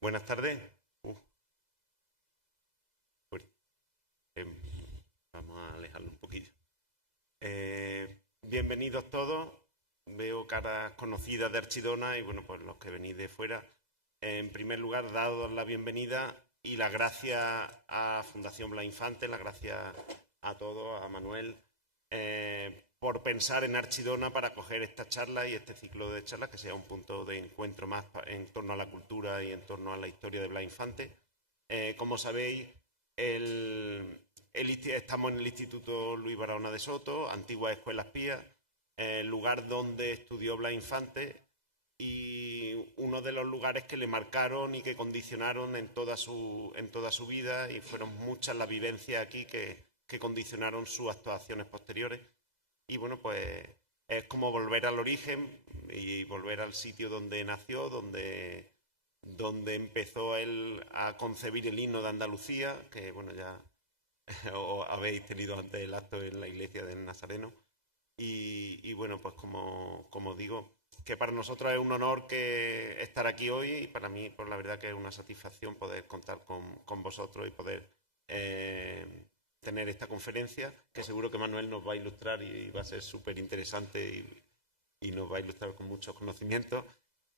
Buenas tardes. Uy, em, vamos a alejarlo un poquillo. Bienvenidos todos. Veo caras conocidas de Archidona y bueno, pues los que venís de fuera. En primer lugar, daros la bienvenida y las gracias a Fundación Blas Infante, las gracias a todos, a Manuel, por pensar en Archidona para acoger esta charla y este ciclo de charlas que sea un punto de encuentro más en torno a la cultura y en torno a la historia de Blas Infante. Como sabéis, estamos en el Instituto Luis Barahona de Soto, antigua Escuela Espía, el lugar donde estudió Blas Infante y uno de los lugares que le marcaron y que condicionaron en toda su vida, y fueron muchas las vivencias aquí que condicionaron sus actuaciones posteriores. Y bueno, pues es como volver al origen y volver al sitio donde nació, donde empezó él a concebir el himno de Andalucía, que bueno, ya habéis tenido antes el acto en la iglesia del Nazareno. Y bueno, pues como digo, que para nosotros es un honor que estar aquí hoy, y para mí, pues la verdad que es una satisfacción poder contar con vosotros y poder tener esta conferencia, que seguro que Manuel nos va a ilustrar y va a ser súper interesante y nos va a ilustrar con muchos conocimientos.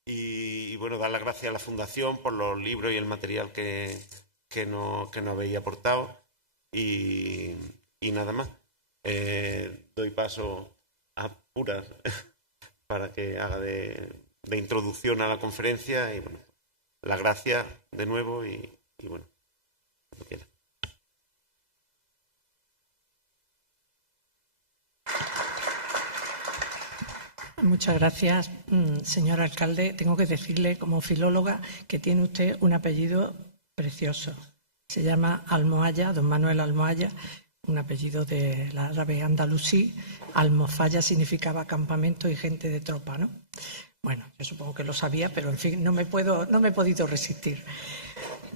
Y bueno, dar las gracias a la Fundación por los libros y el material que nos habéis aportado. Y nada más. Doy paso a Puras para que haga de introducción a la conferencia. Y bueno, las gracias de nuevo y bueno, cuando quiera. Muchas gracias, señor alcalde. Tengo que decirle, como filóloga, que tiene usted un apellido precioso. Se llama Almohaya, don Manuel Almohaya, un apellido del árabe andalusí. Almofaya significaba campamento y gente de tropa, ¿no? Bueno, yo supongo que lo sabía, pero en fin, no me he podido resistir.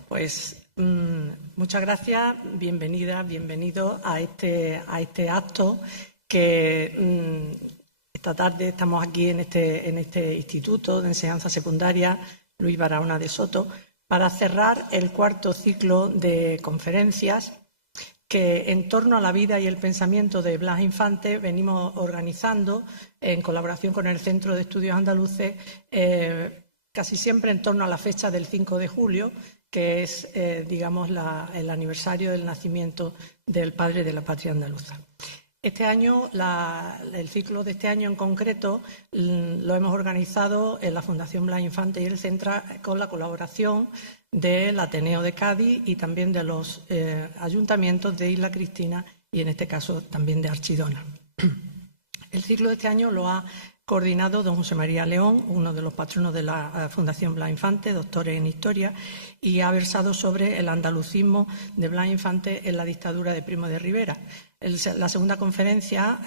Pues muchas gracias, bienvenido a este acto que esta tarde estamos aquí en este Instituto de Enseñanza Secundaria Luis Barahona de Soto para cerrar el cuarto ciclo de conferencias que en torno a la vida y el pensamiento de Blas Infante venimos organizando en colaboración con el Centro de Estudios Andaluces, casi siempre en torno a la fecha del 5 de julio, que es, digamos, el aniversario del nacimiento del padre de la patria andaluza. Este año, el ciclo de este año en concreto, lo hemos organizado en la Fundación Blas Infante y el Centra con la colaboración del Ateneo de Cádiz y también de los ayuntamientos de Isla Cristina y, en este caso, también de Archidona. El ciclo de este año lo ha coordinado don José María León, uno de los patronos de la Fundación Blas Infante, doctor en Historia, y ha versado sobre el andalucismo de Blas Infante en la dictadura de Primo de Rivera. La segunda conferencia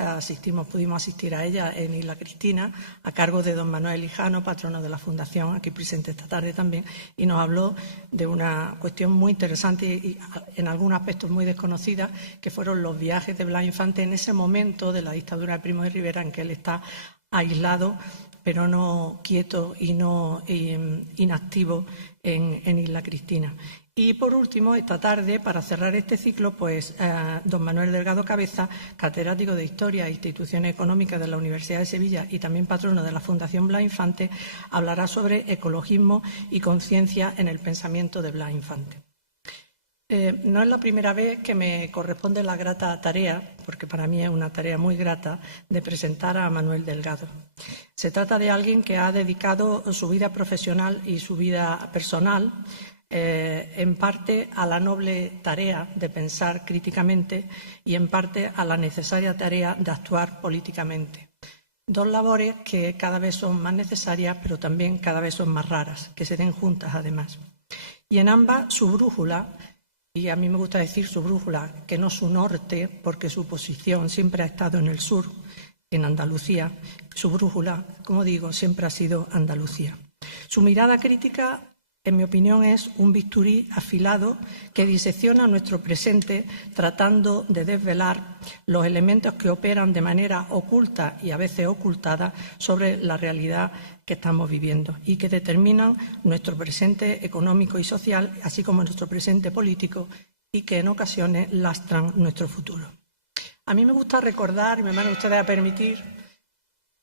pudimos asistir a ella en Isla Cristina, a cargo de don Manuel Hijano, patrono de la Fundación, aquí presente esta tarde también, y nos habló de una cuestión muy interesante y en algunos aspectos muy desconocida, que fueron los viajes de Blas Infante en ese momento de la dictadura de Primo de Rivera, en que él está aislado, pero no quieto y no inactivo en Isla Cristina. Y, por último, esta tarde, para cerrar este ciclo, pues don Manuel Delgado Cabeza, catedrático de Historia e Instituciones Económicas de la Universidad de Sevilla y también patrono de la Fundación Blas Infante, hablará sobre ecologismo y conciencia en el pensamiento de Blas Infante. No es la primera vez que me corresponde la grata tarea, porque para mí es una tarea muy grata, de presentar a Manuel Delgado. Se trata de alguien que ha dedicado su vida profesional y su vida personal en parte a la noble tarea de pensar críticamente y en parte a la necesaria tarea de actuar políticamente. Dos labores que cada vez son más necesarias, pero también cada vez son más raras, que se den juntas además. Y en ambas su brújula, y a mí me gusta decir su brújula, que no su norte, porque su posición siempre ha estado en el sur, en Andalucía, su brújula, como digo, siempre ha sido Andalucía. Su mirada crítica en mi opinión, es un bisturí afilado que disecciona nuestro presente tratando de desvelar los elementos que operan de manera oculta y a veces ocultada sobre la realidad que estamos viviendo y que determinan nuestro presente económico y social, así como nuestro presente político, y que en ocasiones lastran nuestro futuro. A mí me gusta recordar, y me van ustedes a permitir,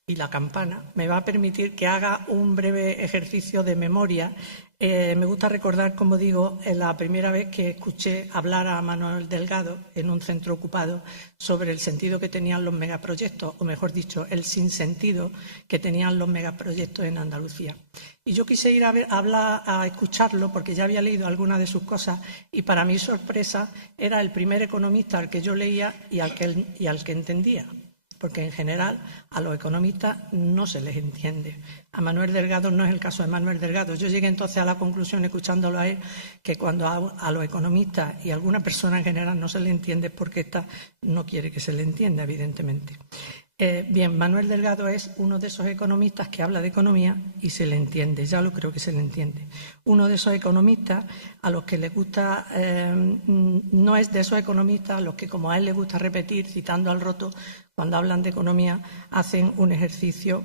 y la campana me va a permitir que haga un breve ejercicio de memoria. Me gusta recordar, como digo, la primera vez que escuché hablar a Manuel Delgado en un centro ocupado sobre el sentido que tenían los megaproyectos, o mejor dicho, el sinsentido que tenían los megaproyectos en Andalucía. Y yo quise ir a escucharlo porque ya había leído algunas de sus cosas y para mi sorpresa era el primer economista al que yo leía y al que entendía. Porque en general a los economistas no se les entiende. A Manuel Delgado no es el caso de Manuel Delgado. Yo llegué entonces a la conclusión, escuchándolo a él, que cuando a los economistas y a alguna persona en general no se le entiende es porque ésta no quiere que se le entienda, evidentemente. Bien, Manuel Delgado es uno de esos economistas que habla de economía y se le entiende, ya lo creo que se le entiende. Uno de esos economistas a los que le gusta, no es de esos economistas a los que, como a él le gusta repetir, citando al Roto, cuando hablan de economía, hacen un ejercicio,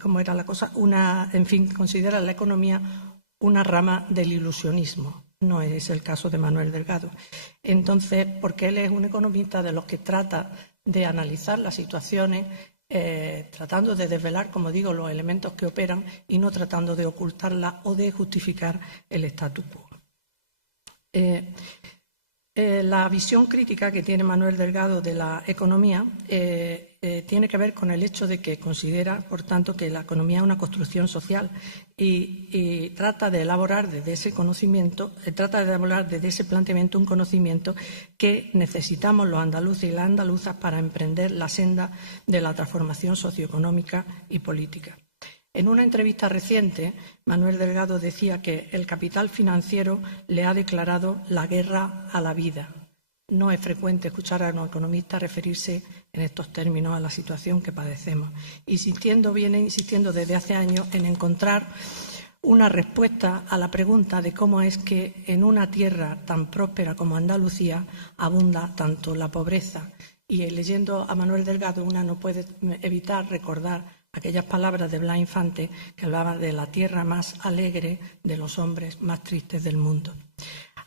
¿cómo era la cosa? Consideran la economía una rama del ilusionismo. No es el caso de Manuel Delgado. Entonces, porque él es un economista de los que trata de analizar las situaciones, tratando de desvelar, como digo, los elementos que operan y no tratando de ocultarlas o de justificar el statu quo. La visión crítica que tiene Manuel Delgado de la economía tiene que ver con el hecho de que considera, por tanto, que la economía es una construcción social y trata de elaborar desde ese conocimiento, desde ese planteamiento un conocimiento que necesitamos los andaluces y las andaluzas para emprender la senda de la transformación socioeconómica y política. En una entrevista reciente, Manuel Delgado decía que el capital financiero le ha declarado la guerra a la vida. No es frecuente escuchar a un economista referirse en estos términos a la situación que padecemos. Viene insistiendo desde hace años en encontrar una respuesta a la pregunta de cómo es que en una tierra tan próspera como Andalucía abunda tanto la pobreza. Y leyendo a Manuel Delgado una no puede evitar recordar aquellas palabras de Blas Infante que hablaban de la tierra más alegre de los hombres más tristes del mundo.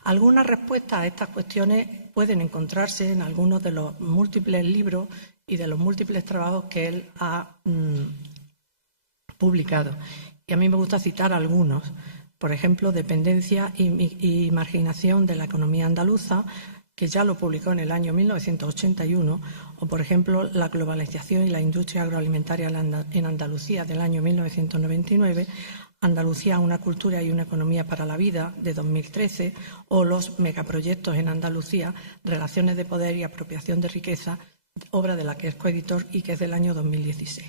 Algunas respuestas a estas cuestiones pueden encontrarse en algunos de los múltiples libros y de los múltiples trabajos que él ha publicado. Y a mí me gusta citar algunos. Por ejemplo, Dependencia y marginación de la economía andaluza, que ya lo publicó en el año 1981, o, por ejemplo, La globalización y la industria agroalimentaria en Andalucía, del año 1999, Andalucía, una cultura y una economía para la vida, de 2013, o Los megaproyectos en Andalucía, relaciones de poder y apropiación de riqueza, obra de la que es coeditor y que es del año 2016.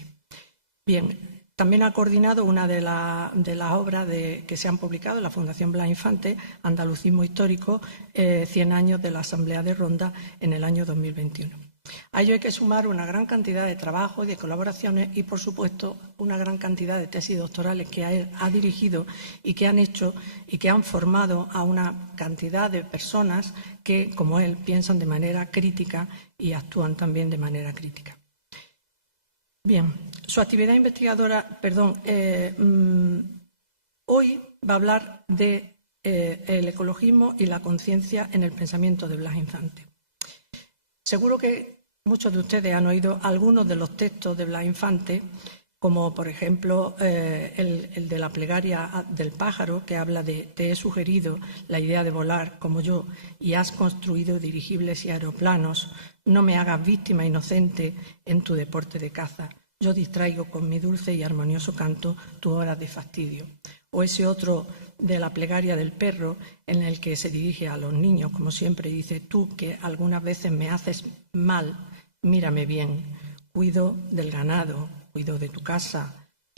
Bien. También ha coordinado una de las obras que se han publicado en la Fundación Blas Infante, Andalucismo Histórico, 100 años de la Asamblea de Ronda, en el año 2021. A ello hay que sumar una gran cantidad de trabajos y de colaboraciones y, por supuesto, una gran cantidad de tesis doctorales que él ha dirigido y que han hecho y que han formado a una cantidad de personas que, como él, piensan de manera crítica y actúan también de manera crítica. Bien, su actividad investigadora, hoy va a hablar de el ecologismo y la conciencia en el pensamiento de Blas Infante. Seguro que muchos de ustedes han oído algunos de los textos de Blas Infante, como por ejemplo el de la plegaria del pájaro, que habla de «Te he sugerido la idea de volar como yo y has construido dirigibles y aeroplanos. No me hagas víctima inocente en tu deporte de caza. Yo distraigo con mi dulce y armonioso canto tu hora de fastidio». O ese otro de la plegaria del perro, en el que se dirige a los niños, como siempre, y dice: «Tú que algunas veces me haces mal, mírame bien. Cuido del ganado, cuido de tu casa,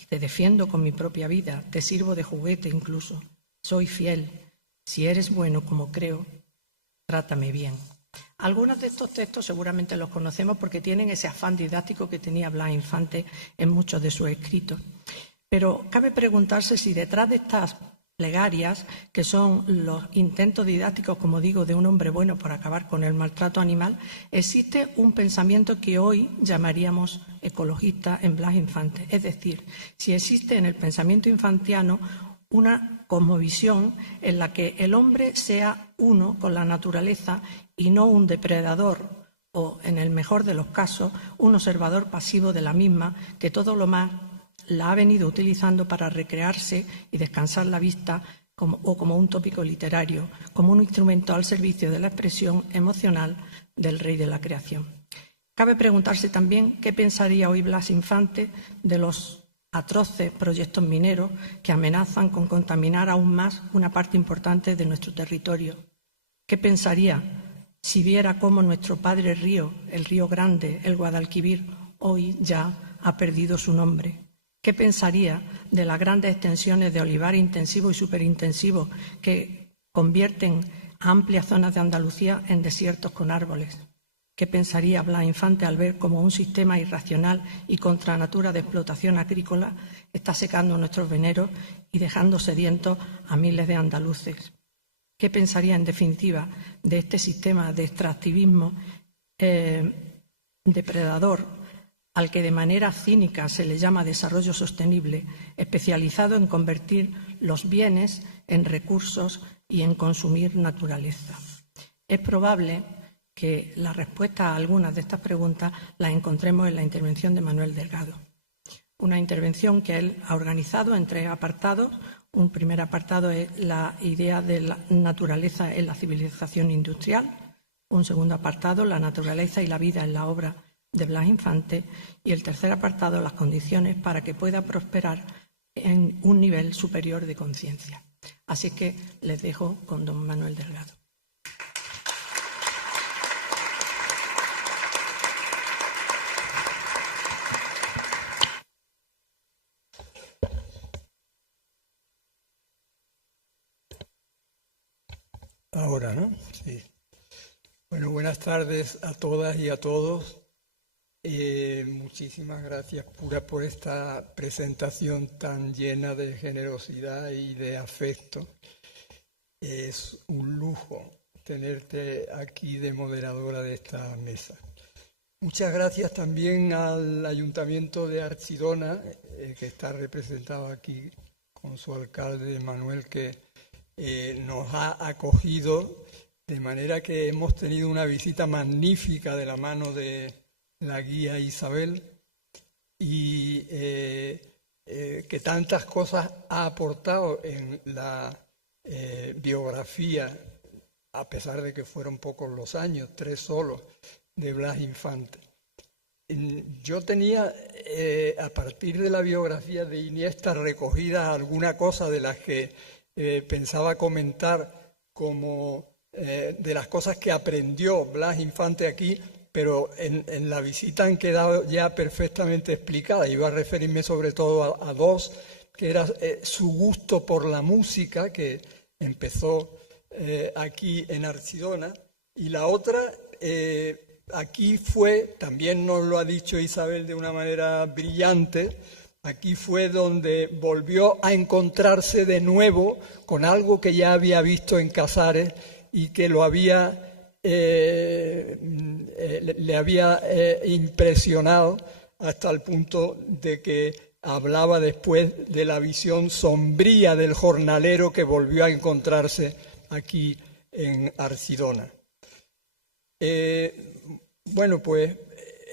te defiendo con mi propia vida, te sirvo de juguete incluso. Soy fiel. Si eres bueno como creo, trátame bien». Algunos de estos textos seguramente los conocemos porque tienen ese afán didáctico que tenía Blas Infante en muchos de sus escritos. Pero cabe preguntarse si detrás de estas plegarias, que son los intentos didácticos, como digo, de un hombre bueno por acabar con el maltrato animal, existe un pensamiento que hoy llamaríamos ecologista en Blas Infante. Es decir, si existe en el pensamiento infantiano una cosmovisión en la que el hombre sea uno con la naturaleza y no un depredador o, en el mejor de los casos, un observador pasivo de la misma, que todo lo más la ha venido utilizando para recrearse y descansar la vista o como un tópico literario, como un instrumento al servicio de la expresión emocional del rey de la creación. Cabe preguntarse también qué pensaría hoy Blas Infante de los atroces proyectos mineros que amenazan con contaminar aún más una parte importante de nuestro territorio. ¿Qué pensaría si viera cómo nuestro padre río, el Río Grande, el Guadalquivir, hoy ya ha perdido su nombre? ¿Qué pensaría de las grandes extensiones de olivar intensivo y superintensivo que convierten amplias zonas de Andalucía en desiertos con árboles? ¿Qué pensaría Blas Infante al ver cómo un sistema irracional y contra natura de explotación agrícola está secando nuestros veneros y dejando sedientos a miles de andaluces? ¿Qué pensaría, en definitiva, de este sistema de extractivismo depredador al que de manera cínica se le llama desarrollo sostenible, especializado en convertir los bienes en recursos y en consumir naturaleza? Es probable que la respuesta a algunas de estas preguntas las encontremos en la intervención de Manuel Delgado. Una intervención que él ha organizado en 3 apartados. Un primer apartado es la idea de la naturaleza en la civilización industrial. Un segundo apartado, la naturaleza y la vida en la obra de Blas Infante, y el tercer apartado, las condiciones para que pueda prosperar en un nivel superior de conciencia. Así que les dejo con don Manuel Delgado. Ahora, ¿no? Sí. Bueno, buenas tardes a todas y a todos. Muchísimas gracias, Pura, por esta presentación tan llena de generosidad y de afecto. Es un lujo tenerte aquí de moderadora de esta mesa. Muchas gracias también al Ayuntamiento de Archidona, que está representado aquí con su alcalde Manuel, que nos ha acogido, de manera que hemos tenido una visita magnífica de la mano de la guía Isabel, y que tantas cosas ha aportado en la biografía, a pesar de que fueron pocos los años, 3 solo, de Blas Infante. Yo tenía, a partir de la biografía de Iniesta, recogida alguna cosa de las que pensaba comentar, como de las cosas que aprendió Blas Infante aquí, pero en la visita han quedado ya perfectamente explicadas. Iba a referirme sobre todo a 2, que era su gusto por la música, que empezó aquí en Archidona, y la otra, aquí fue, también nos lo ha dicho Isabel de una manera brillante, aquí fue donde volvió a encontrarse de nuevo con algo que ya había visto en Casares y que lo había le había impresionado hasta el punto de que hablaba después de la visión sombría del jornalero que volvió a encontrarse aquí en Archidona. Bueno, pues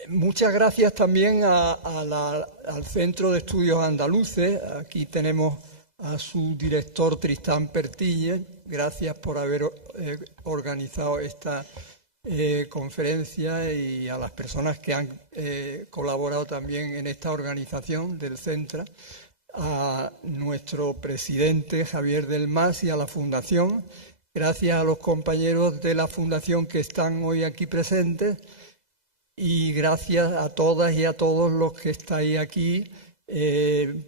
muchas gracias también al Centro de Estudios Andaluces. Aquí tenemos a su director Tristán Pertille. Gracias por haber organizado esta conferencia, y a las personas que han colaborado también en esta organización del centro, a nuestro presidente Javier del Mas y a la Fundación. Gracias a los compañeros de la Fundación que están hoy aquí presentes, y gracias a todas y a todos los que estáis aquí,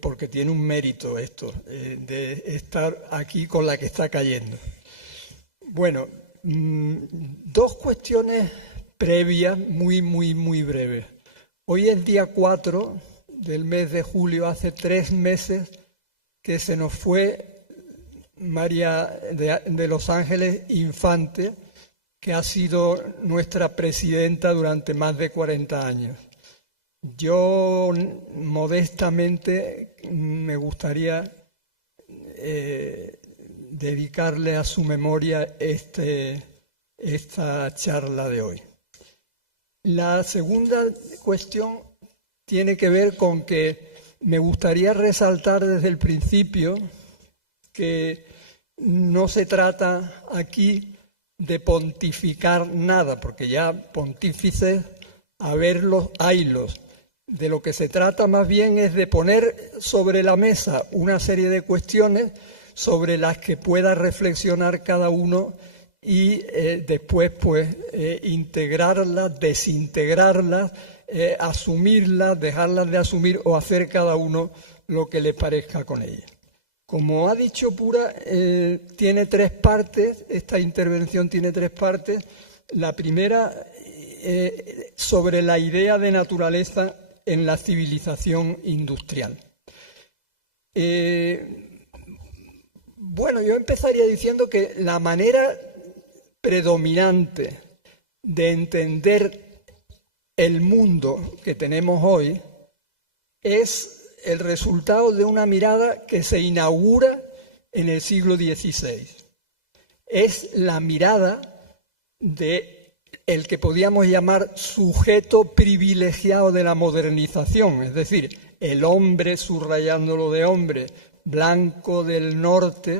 porque tiene un mérito esto, de estar aquí con la que está cayendo. Bueno, 2 cuestiones previas muy breves. Hoy es día 4 del mes de julio, hace 3 meses que se nos fue María de Los Ángeles Infante, que ha sido nuestra presidenta durante más de 40 años. Yo, modestamente, me gustaría dedicarle a su memoria esta charla de hoy. La segunda cuestión tiene que ver con que me gustaría resaltar desde el principio que no se trata aquí de pontificar nada, porque ya pontífices, haylos. De lo que se trata más bien es de poner sobre la mesa una serie de cuestiones sobre las que pueda reflexionar cada uno y después pues integrarlas, desintegrarlas, asumirlas, dejarlas de asumir o hacer cada uno lo que le parezca con ellas. Como ha dicho Pura, tiene 3 partes, esta intervención tiene 3 partes. La primera, sobre la idea de naturaleza en la civilización industrial. Bueno, yo empezaría diciendo que la manera predominante de entender el mundo que tenemos hoy es el resultado de una mirada que se inaugura en el siglo XVI. Es la mirada de el que podríamos llamar sujeto privilegiado de la modernización, es decir, el hombre, subrayándolo de hombre, blanco del norte,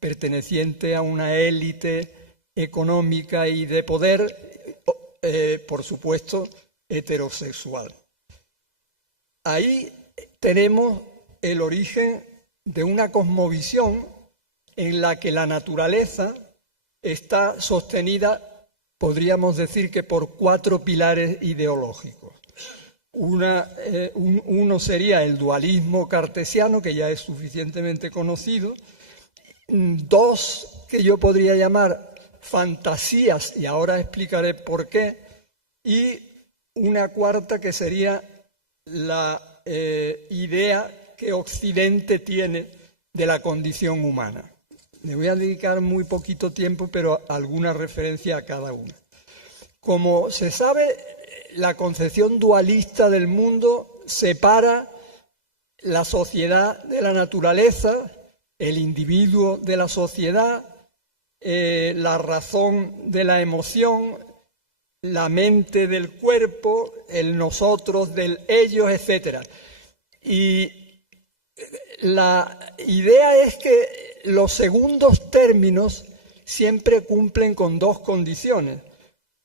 perteneciente a una élite económica y de poder, por supuesto, heterosexual. Ahí tenemos el origen de una cosmovisión en la que la naturaleza está sostenida, podríamos decir que por 4 pilares ideológicos. Uno sería el dualismo cartesiano, que ya es suficientemente conocido. 2 que yo podría llamar fantasías, y ahora explicaré por qué. Y una 4ª que sería la idea que Occidente tiene de la condición humana. Me voy a dedicar muy poquito tiempo, pero alguna referencia a cada una. Como se sabe, la concepción dualista del mundo separa la sociedad de la naturaleza, el individuo de la sociedad, la razón de la emoción, la mente del cuerpo, el nosotros del ellos, etc. Y la idea es que los segundos términos siempre cumplen con 2 condiciones.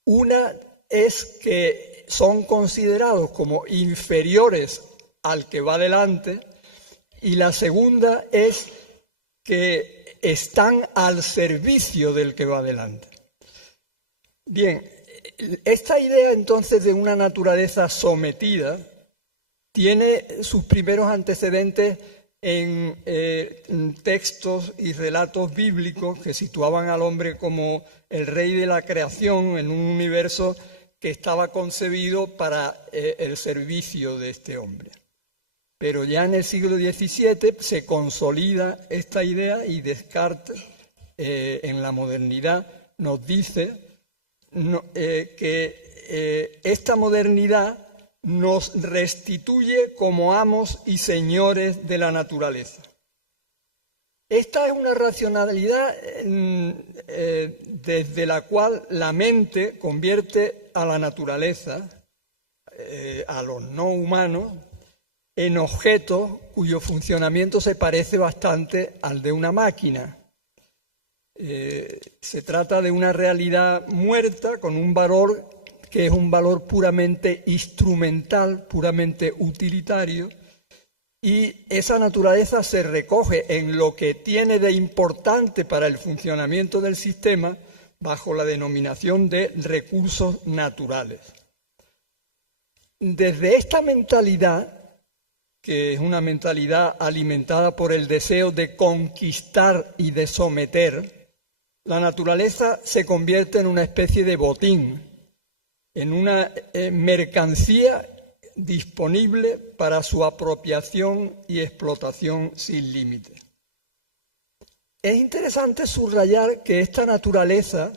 Una es que son considerados como inferiores al que va delante, y la segunda es que están al servicio del que va delante. Bien, esta idea entonces de una naturaleza sometida tiene sus primeros antecedentes en textos y relatos bíblicos que situaban al hombre como el rey de la creación en un universo que estaba concebido para el servicio de este hombre. Pero ya en el siglo XVII se consolida esta idea y Descartes, en la modernidad, nos dice que esta modernidad nos restituye como amos y señores de la naturaleza. Esta es una racionalidad desde la cual la mente convierte a la naturaleza, a los no humanos, en objetos cuyo funcionamiento se parece bastante al de una máquina. Se trata de una realidad muerta con un valor que es un valor puramente instrumental, puramente utilitario, y esa naturaleza se recoge en lo que tiene de importante para el funcionamiento del sistema bajo la denominación de recursos naturales. Desde esta mentalidad, que es una mentalidad alimentada por el deseo de conquistar y de someter, la naturaleza se convierte en una especie de botín, en una mercancía disponible para su apropiación y explotación sin límite. es interesante subrayar que esta naturaleza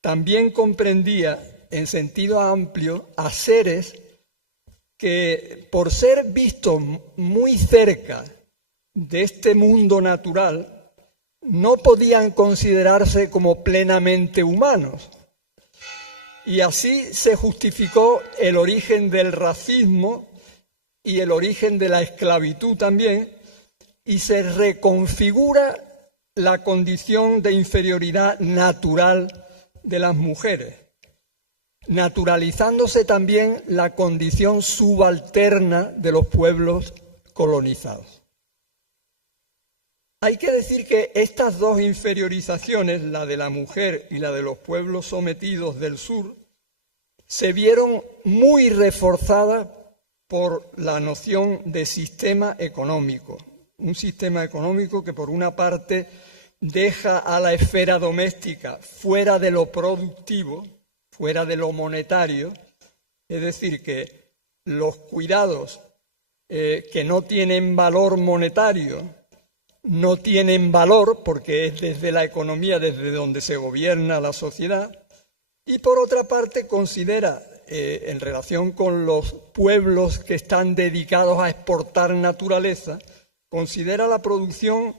también comprendía en sentido amplio a seres que, por ser vistos muy cerca de este mundo natural, no podían considerarse como plenamente humanos. Y así se justificó el origen del racismo y el origen de la esclavitud también, y se reconfigura la condición de inferioridad natural de las mujeres, naturalizándose también la condición subalterna de los pueblos colonizados. Hay que decir que estas dos inferiorizaciones, la de la mujer y la de los pueblos sometidos del sur, se vieron muy reforzadas por la noción de sistema económico. Un sistema económico que, por una parte, deja a la esfera doméstica fuera de lo productivo, fuera de lo monetario, es decir, que los cuidados que no tienen valor monetario no tienen valor porque es desde la economía desde donde se gobierna la sociedad, y por otra parte considera, en relación con los pueblos que están dedicados a exportar naturaleza, considera producción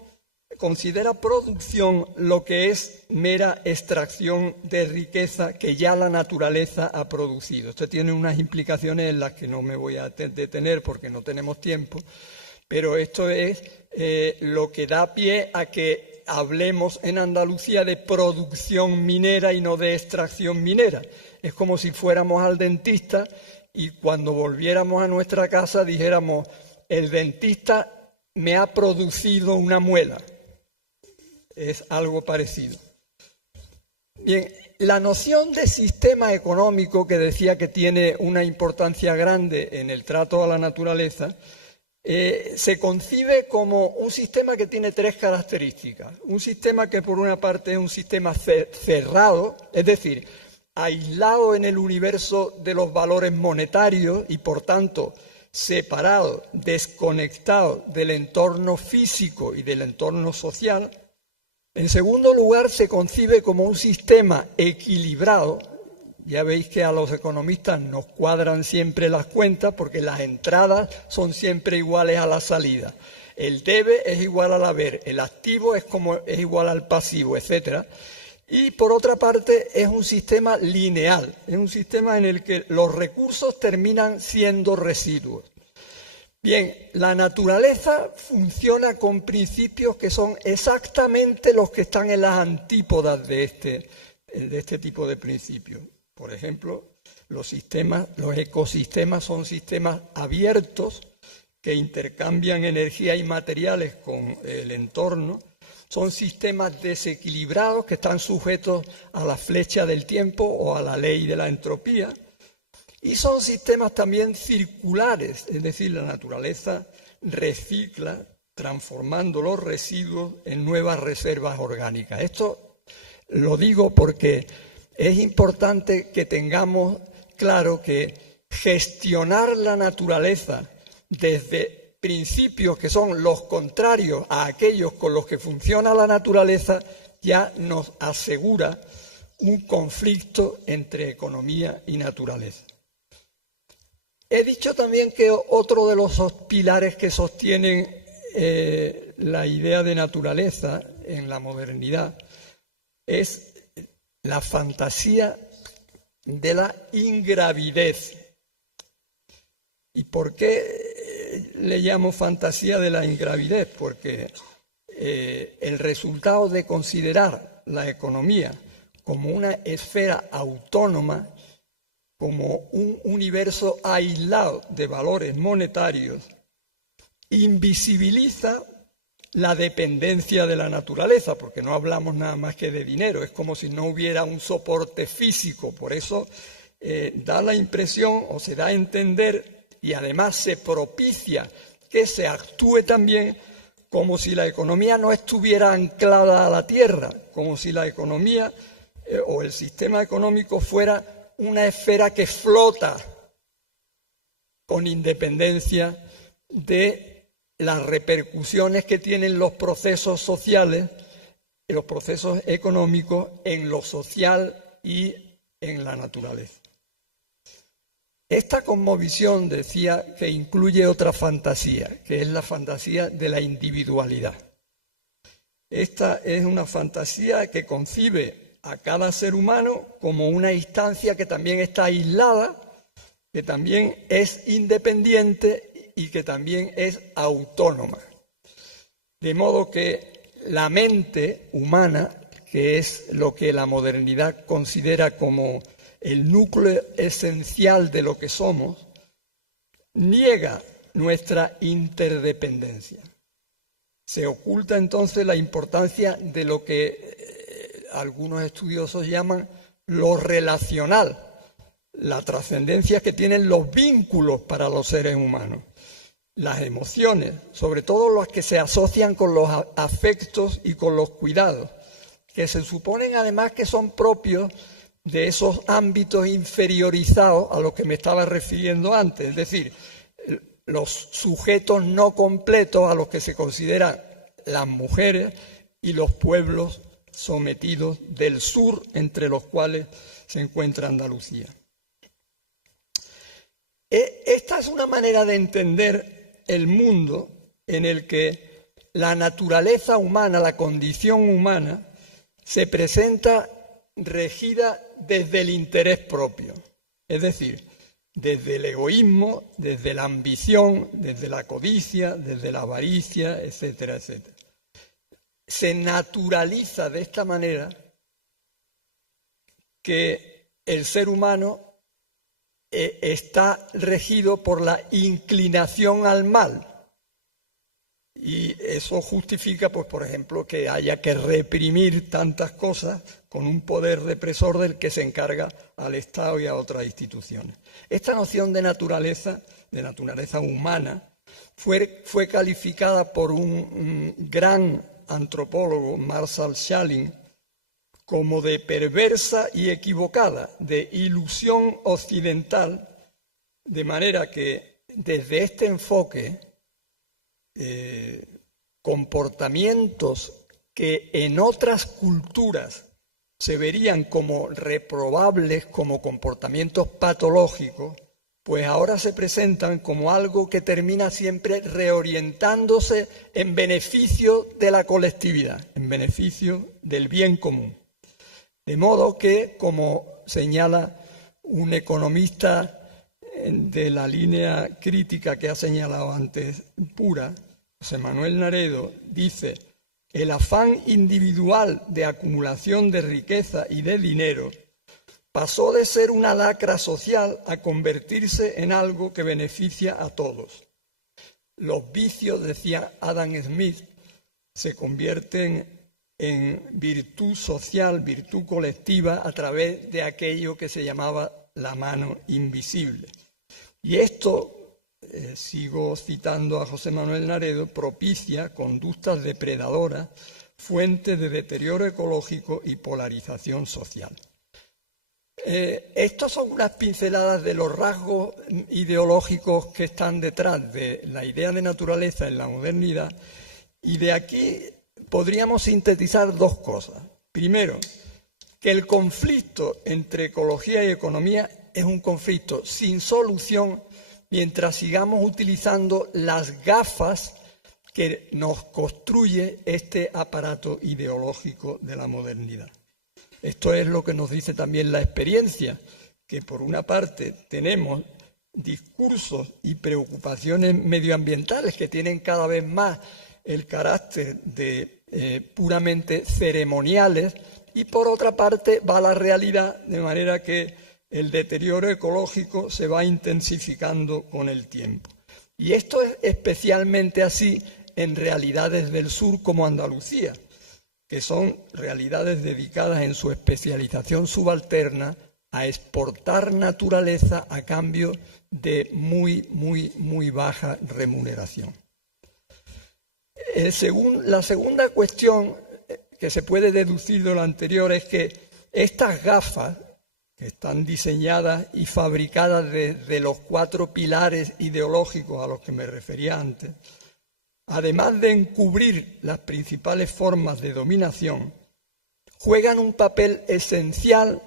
lo que es mera extracción de riqueza que ya la naturaleza ha producido. Esto tiene unas implicaciones en las que no me voy a detener porque no tenemos tiempo, pero esto es lo que da pie a que hablemos en Andalucía de producción minera y no de extracción minera. Es como si fuéramos al dentista y cuando volviéramos a nuestra casa dijéramos: el dentista me ha producido una muela. Es algo parecido. Bien, la noción de sistema económico, que decía que tiene una importancia grande en el trato a la naturaleza, se concibe como un sistema que tiene tres características. Un sistema que, por una parte, es un sistema cerrado, es decir, aislado en el universo de los valores monetarios y, por tanto, separado, desconectado del entorno físico y del entorno social. En segundo lugar, se concibe como un sistema equilibrado. Ya veis que a los economistas nos cuadran siempre las cuentas porque las entradas son siempre iguales a la salida. El debe es igual al haber, el activo es igual al pasivo, etc. Y por otra parte es un sistema lineal, es un sistema en el que los recursos terminan siendo residuos. Bien, la naturaleza funciona con principios que son exactamente los que están en las antípodas de este tipo de principios. Por ejemplo, los ecosistemas son sistemas abiertos que intercambian energía y materiales con el entorno. Son sistemas desequilibrados que están sujetos a la flecha del tiempo o a la ley de la entropía. Y son sistemas también circulares, es decir, la naturaleza recicla, transformando los residuos en nuevas reservas orgánicas. Esto lo digo porque es importante que tengamos claro que gestionar la naturaleza desde principios que son los contrarios a aquellos con los que funciona la naturaleza ya nos asegura un conflicto entre economía y naturaleza. He dicho también que otro de los pilares que sostienen la idea de naturaleza en la modernidad es la fantasía de la ingravidez. ¿Y por qué le llamo fantasía de la ingravidez? Porque el resultado de considerar la economía como una esfera autónoma, como un universo aislado de valores monetarios, invisibiliza la dependencia de la naturaleza, porque no hablamos nada más que de dinero, es como si no hubiera un soporte físico. Por eso da la impresión o se da a entender, y además se propicia que se actúe también como si la economía no estuviera anclada a la tierra, como si la economía o el sistema económico fuera una esfera que flota con independencia de las repercusiones que tienen los procesos sociales los procesos económicos en lo social y en la naturaleza. Esta cosmovisión decía que incluye otra fantasía, que es la fantasía de la individualidad. Esta es una fantasía que concibe a cada ser humano como una instancia que también está aislada, que también es independiente y que también es autónoma. De modo que la mente humana, que es lo que la modernidad considera como el núcleo esencial de lo que somos, niega nuestra interdependencia. Se oculta entonces la importancia de lo que algunos estudiosos llaman lo relacional, la trascendencia que tienen los vínculos para los seres humanos, las emociones, sobre todo las que se asocian con los afectos y con los cuidados, que se suponen además que son propios de esos ámbitos inferiorizados a los que me estaba refiriendo antes, es decir, los sujetos no completos a los que se consideran las mujeres y los pueblos sometidos del sur, entre los cuales se encuentra Andalucía. Esta es una manera de entender el mundo en el que la naturaleza humana, la condición humana, se presenta regida desde el interés propio, es decir, desde el egoísmo, desde la ambición, desde la codicia, desde la avaricia, etcétera, etcétera. Se naturaliza de esta manera que el ser humano está regido por la inclinación al mal. Y eso justifica, pues, por ejemplo, que haya que reprimir tantas cosas con un poder represor del que se encarga al Estado y a otras instituciones. Esta noción de naturaleza humana, fue calificada por un gran antropólogo, Marshall Schalling, como de perversa y equivocada, de ilusión occidental, de manera que desde este enfoque comportamientos que en otras culturas se verían como reprobables, como comportamientos patológicos, pues ahora se presentan como algo que termina siempre reorientándose en beneficio de la colectividad, en beneficio del bien común. De modo que, como señala un economista de la línea crítica que ha señalado antes Pura, José Manuel Naredo, dice: el afán individual de acumulación de riqueza y de dinero pasó de ser una lacra social a convertirse en algo que beneficia a todos. Los vicios, decía Adam Smith, se convierten en virtud social, virtud colectiva, a través de aquello que se llamaba la mano invisible. Y esto, sigo citando a José Manuel Naredo, propicia conductas depredadoras, fuentes de deterioro ecológico y polarización social. Estas son unas pinceladas de los rasgos ideológicos que están detrás de la idea de naturaleza en la modernidad, y de aquí podríamos sintetizar dos cosas. Primero, que el conflicto entre ecología y economía es un conflicto sin solución mientras sigamos utilizando las gafas que nos construye este aparato ideológico de la modernidad. Esto es lo que nos dice también la experiencia, que por una parte tenemos discursos y preocupaciones medioambientales que tienen cada vez más el carácter de puramente ceremoniales, y por otra parte va la realidad, de manera que el deterioro ecológico se va intensificando con el tiempo. Y esto es especialmente así en realidades del sur como Andalucía, que son realidades dedicadas en su especialización subalterna a exportar naturaleza a cambio de muy baja remuneración. La segunda cuestión que se puede deducir de lo anterior es que estas gafas, que están diseñadas y fabricadas desde los 4 pilares ideológicos a los que me refería antes, además de encubrir las principales formas de dominación, juegan un papel esencial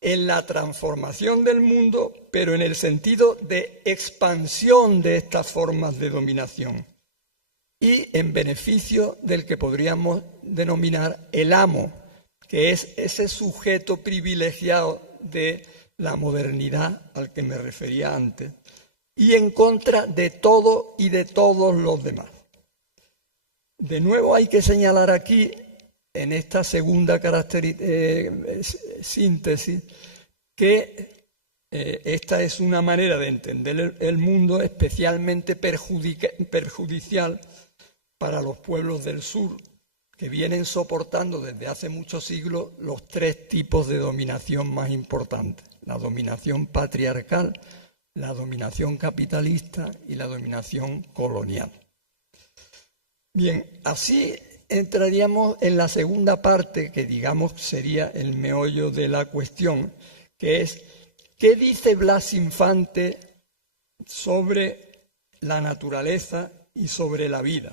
en la transformación del mundo, pero en el sentido de expansión de estas formas de dominación y en beneficio del que podríamos denominar el amo, que es ese sujeto privilegiado de la modernidad al que me refería antes, y en contra de todo y de todos los demás. De nuevo hay que señalar aquí, en esta segunda síntesis, que esta es una manera de entender el mundo especialmente perjudicial para los pueblos del sur, que vienen soportando desde hace muchos siglos los tres tipos de dominación más importantes: la dominación patriarcal, la dominación capitalista y la dominación colonial. Bien, así entraríamos en la segunda parte, que digamos sería el meollo de la cuestión, que es: ¿qué dice Blas Infante sobre la naturaleza y sobre la vida?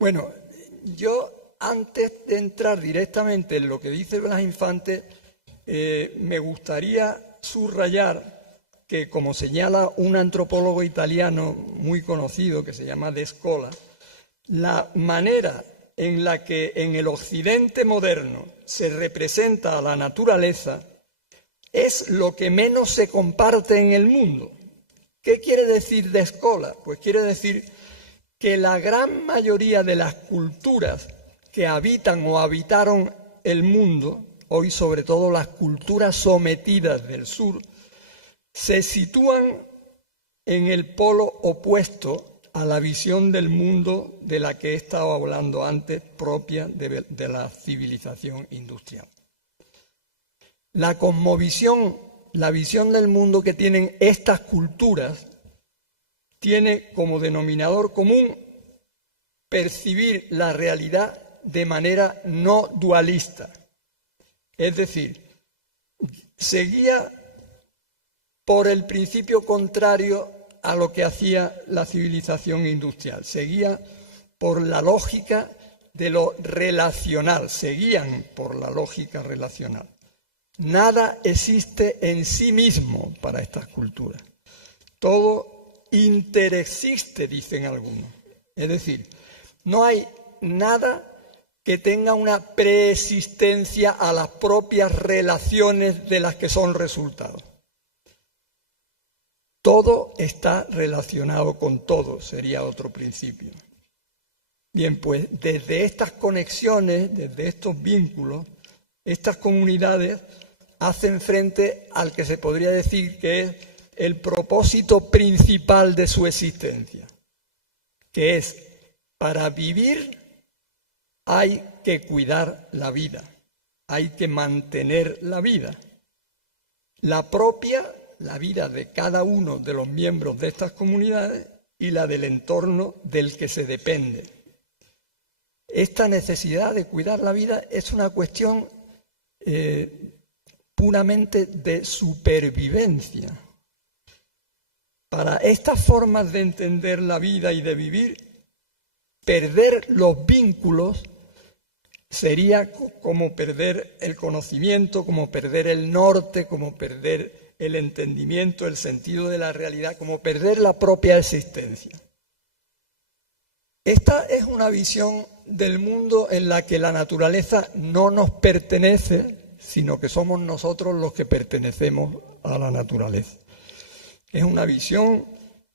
Bueno, yo antes de entrar directamente en lo que dice Blas Infante, me gustaría subrayar que, como señala un antropólogo italiano muy conocido que se llama De Scola, la manera en la que en el occidente moderno se representa a la naturaleza es lo que menos se comparte en el mundo. ¿Qué quiere decir De Scola? Pues quiere decir que la gran mayoría de las culturas que habitan o habitaron el mundo, hoy sobre todo las culturas sometidas del sur, se sitúan en el polo opuesto a la visión del mundo de la que he estado hablando antes, propia de la civilización industrial. La cosmovisión, la visión del mundo que tienen estas culturas, tiene como denominador común percibir la realidad de manera no dualista. Es decir, se guía por el principio contrario a lo que hacía la civilización industrial. Se guía por la lógica de lo relacional, se guían por la lógica relacional. Nada existe en sí mismo para estas culturas. Todo interexiste, dicen algunos. Es decir, no hay nada que tenga una preexistencia a las propias relaciones de las que son resultados. Todo está relacionado con todo, sería otro principio. Bien, pues desde estas conexiones, desde estos vínculos, estas comunidades hacen frente al que se podría decir que es el propósito principal de su existencia, que es: para vivir hay que cuidar la vida, hay que mantener la vida, la propia, la vida de cada uno de los miembros de estas comunidades y la del entorno del que se depende. Esta necesidad de cuidar la vida es una cuestión puramente de supervivencia. Para estas formas de entender la vida y de vivir, perder los vínculos sería como perder el conocimiento, como perder el norte, como perder el entendimiento, el sentido de la realidad, como perder la propia existencia. Esta es una visión del mundo en la que la naturaleza no nos pertenece, sino que somos nosotros los que pertenecemos a la naturaleza. Es una visión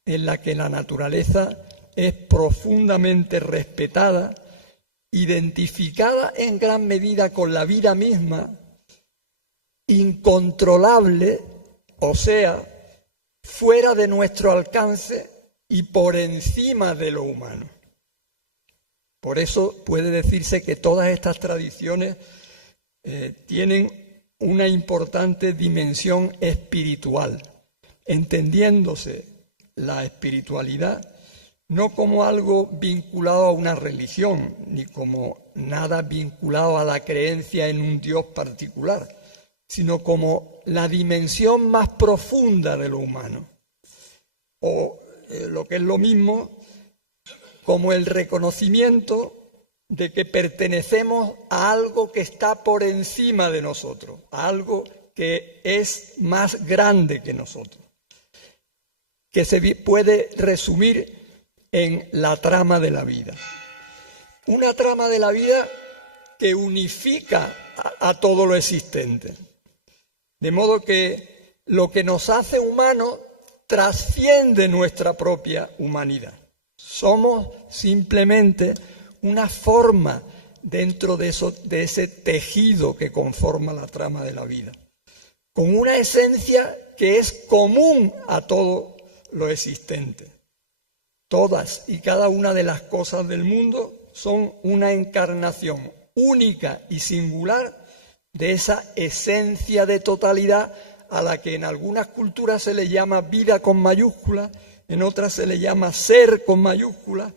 en la que la naturaleza es profundamente respetada, identificada en gran medida con la vida misma, incontrolable, o sea, fuera de nuestro alcance y por encima de lo humano. Por eso puede decirse que todas estas tradiciones tienen una importante dimensión espiritual, entendiéndose la espiritualidad no como algo vinculado a una religión, ni como nada vinculado a la creencia en un Dios particular, sino como la dimensión más profunda de lo humano. O lo que es lo mismo, como el reconocimiento de que pertenecemos a algo que está por encima de nosotros, a algo que es más grande que nosotros, que se puede resumir en la trama de la vida. Una trama de la vida que unifica a todo lo existente. De modo que lo que nos hace humanos trasciende nuestra propia humanidad. Somos simplemente una forma dentro de ese tejido que conforma la trama de la vida, con una esencia que es común a todo lo existente. Todas y cada una de las cosas del mundo son una encarnación única y singular de esa esencia de totalidad a la que en algunas culturas se le llama vida con mayúsculas, en otras se le llama ser con mayúsculas,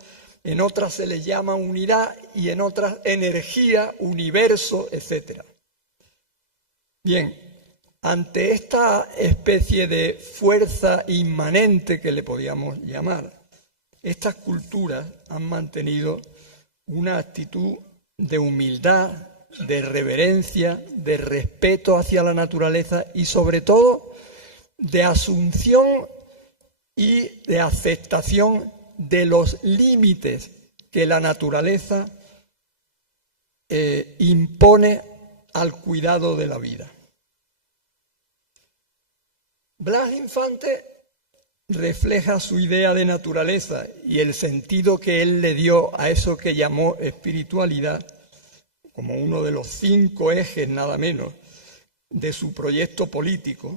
en otras se le llama unidad y en otras energía, universo, etc. Bien, ante esta especie de fuerza inmanente que le podíamos llamar, estas culturas han mantenido una actitud de humildad, de reverencia, de respeto hacia la naturaleza y sobre todo de asunción y de aceptación de los límites que la naturaleza impone al cuidado de la vida. Blas Infante refleja su idea de naturaleza y el sentido que él le dio a eso que llamó espiritualidad como uno de los 5 ejes, nada menos, de su proyecto político,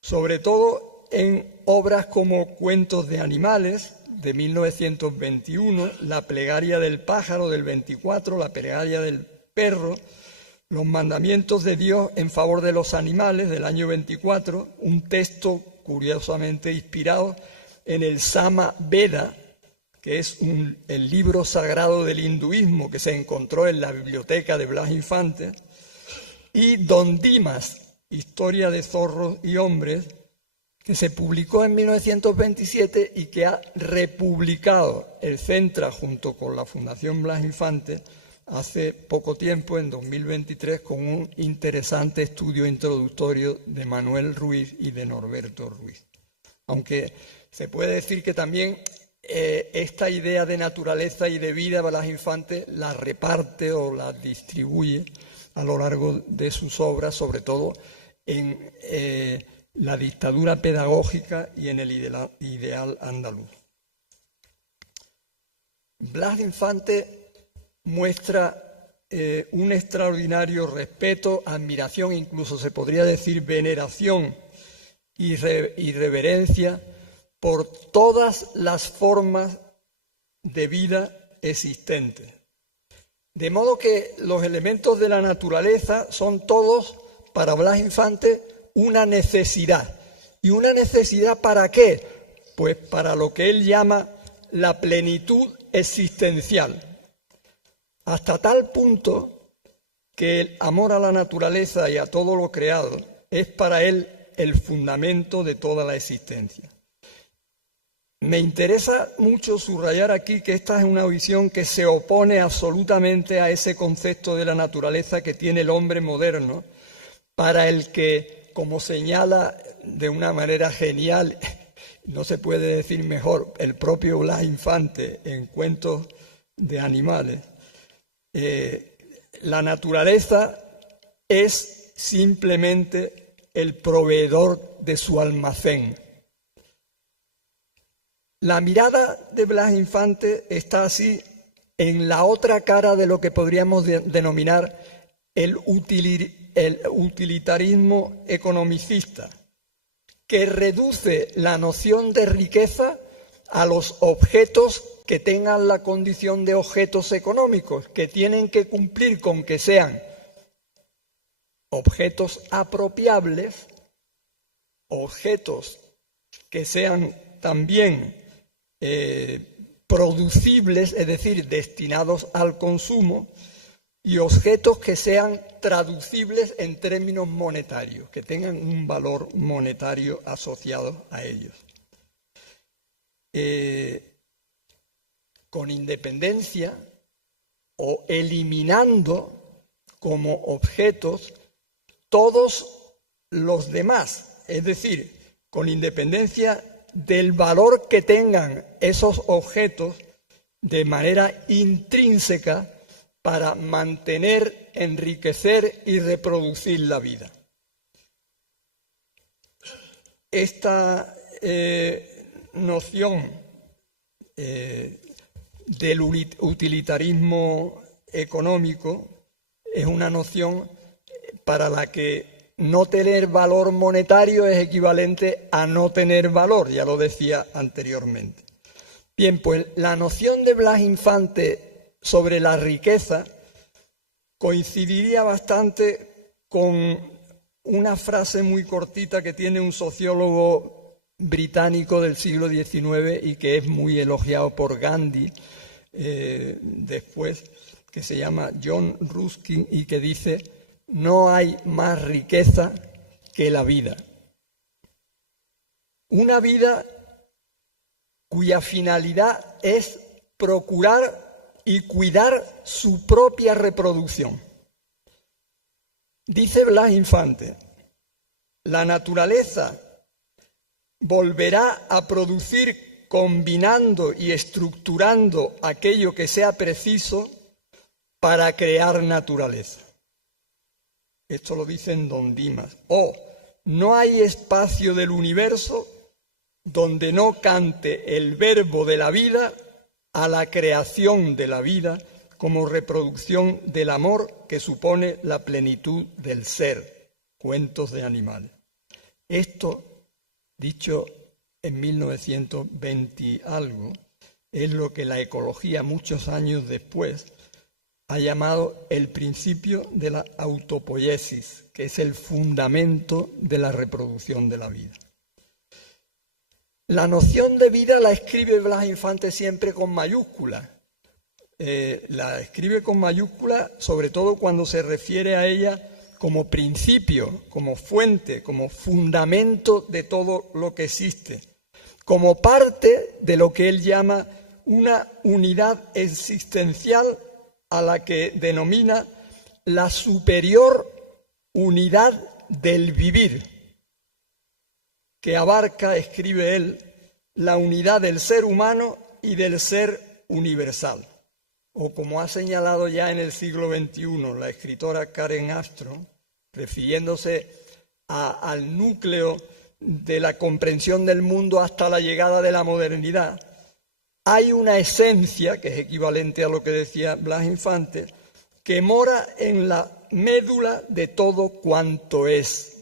sobre todo en obras como Cuentos de animales, de 1921, La plegaria del pájaro, del 24, La plegaria del perro, Los mandamientos de Dios en favor de los animales, del año 24, un texto curiosamente inspirado en el Sama Veda, que es el libro sagrado del hinduismo que se encontró en la biblioteca de Blas Infante, y Don Dimas, Historia de zorros y hombres, que se publicó en 1927 y que ha republicado el Centra junto con la Fundación Blas Infante hace poco tiempo, en 2023, con un interesante estudio introductorio de Manuel Ruiz y de Norberto Ruiz. Aunque se puede decir que también esta idea de naturaleza y de vida Blas Infante la reparte o la distribuye a lo largo de sus obras, sobre todo en la dictadura pedagógica y en el ideal andaluz. Blas Infante muestra un extraordinario respeto, admiración, incluso se podría decir veneración y reverencia por todas las formas de vida existentes. De modo que los elementos de la naturaleza son todos, para Blas Infante, una necesidad. ¿Y una necesidad para qué? Pues para lo que él llama la plenitud existencial. Hasta tal punto que el amor a la naturaleza y a todo lo creado es para él el fundamento de toda la existencia. Me interesa mucho subrayar aquí que esta es una visión que se opone absolutamente a ese concepto de la naturaleza que tiene el hombre moderno, para el que, como señala de una manera genial, no se puede decir mejor, el propio Blas Infante en Cuentos de animales, la naturaleza es simplemente el proveedor de su almacén. La mirada de Blas Infante está así en la otra cara de lo que podríamos denominar el utilitarismo economicista, que reduce la noción de riqueza a los objetos que tengan la condición de objetos económicos, que tienen que cumplir con que sean objetos apropiables, objetos que sean también producibles, es decir, destinados al consumo, y objetos que sean traducibles en términos monetarios, que tengan un valor monetario asociado a ellos. con independencia o eliminando como objetos todos los demás, es decir, con independencia del valor que tengan esos objetos de manera intrínseca para mantener, enriquecer y reproducir la vida. Esta noción del utilitarismo económico es una noción para la que no tener valor monetario es equivalente a no tener valor, ya lo decía anteriormente. Bien, pues la noción de Blas Infante sobre la riqueza coincidiría bastante con una frase muy cortita que tiene un sociólogo británico del siglo XIX y que es muy elogiado por Gandhi después, que se llama John Ruskin y que dice: no hay más riqueza que la vida. Una vida cuya finalidad es procurar y cuidar su propia reproducción. Dice Blas Infante: la naturaleza volverá a producir combinando y estructurando aquello que sea preciso para crear naturaleza. Esto lo dice en Don Dimas. No hay espacio del universo donde no cante el verbo de la vida a la creación de la vida como reproducción del amor que supone la plenitud del ser. Cuentos de animales. Esto, dicho en 1920 y algo, es lo que la ecología muchos años después ha llamado el principio de la autopoiesis, que es el fundamento de la reproducción de la vida. La noción de vida la escribe Blas Infante siempre con mayúsculas. La escribe con mayúsculas sobre todo cuando se refiere a ella como principio, como fuente, como fundamento de todo lo que existe, como parte de lo que él llama una unidad existencial a la que denomina la superior unidad del vivir, que abarca, escribe él, la unidad del ser humano y del ser universal. O como ha señalado ya en el siglo XXI la escritora Karen Armstrong, refiriéndose al núcleo de la comprensión del mundo hasta la llegada de la modernidad, hay una esencia, que es equivalente a lo que decía Blas Infante, que mora en la médula de todo cuanto es.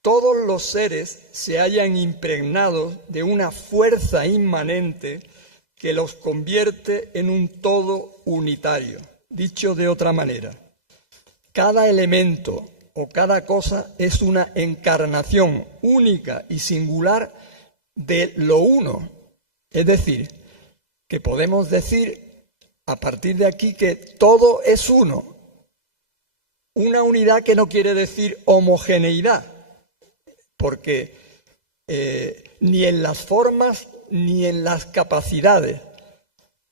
Todos los seres se hallan impregnados de una fuerza inmanente que los convierte en un todo unitario. Dicho de otra manera, cada elemento o cada cosa es una encarnación única y singular de lo uno. Es decir, que podemos decir a partir de aquí que todo es uno. Una unidad que no quiere decir homogeneidad, porque ni en las formas ni en las capacidades,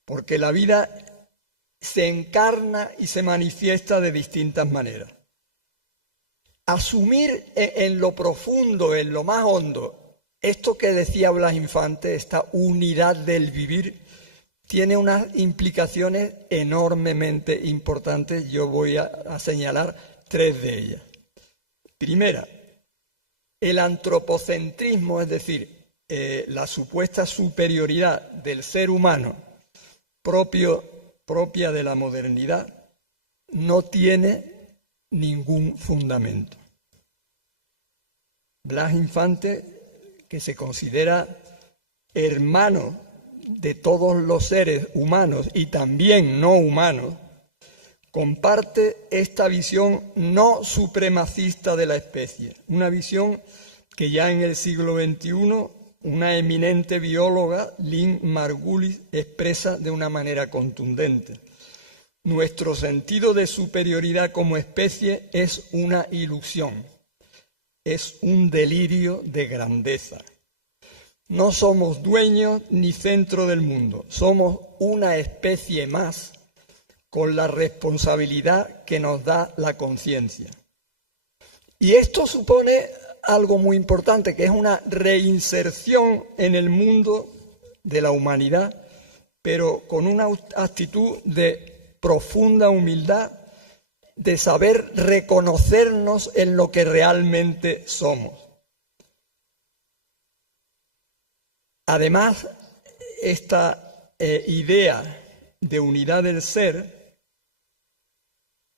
porque la vida se encarna y se manifiesta de distintas maneras. Asumir en lo profundo, en lo más hondo, esto que decía Blas Infante, esta unidad del vivir, tiene unas implicaciones enormemente importantes. Yo voy a señalar 3 de ellas. Primera, el antropocentrismo, es decir, la supuesta superioridad del ser humano propia de la modernidad, no tiene ningún fundamento. Blas Infante, que se considera hermano de todos los seres humanos y también no humanos, comparte esta visión no supremacista de la especie, una visión que ya en el siglo XXI una eminente bióloga, Lynn Margulis, expresa de una manera contundente. Nuestro sentido de superioridad como especie es una ilusión, es un delirio de grandeza. No somos dueños ni centro del mundo, somos una especie más con la responsabilidad que nos da la conciencia. Y esto supone algo muy importante, que es una reinserción en el mundo de la humanidad, pero con una actitud de profunda humildad, de saber reconocernos en lo que realmente somos. Además, esta idea de unidad del ser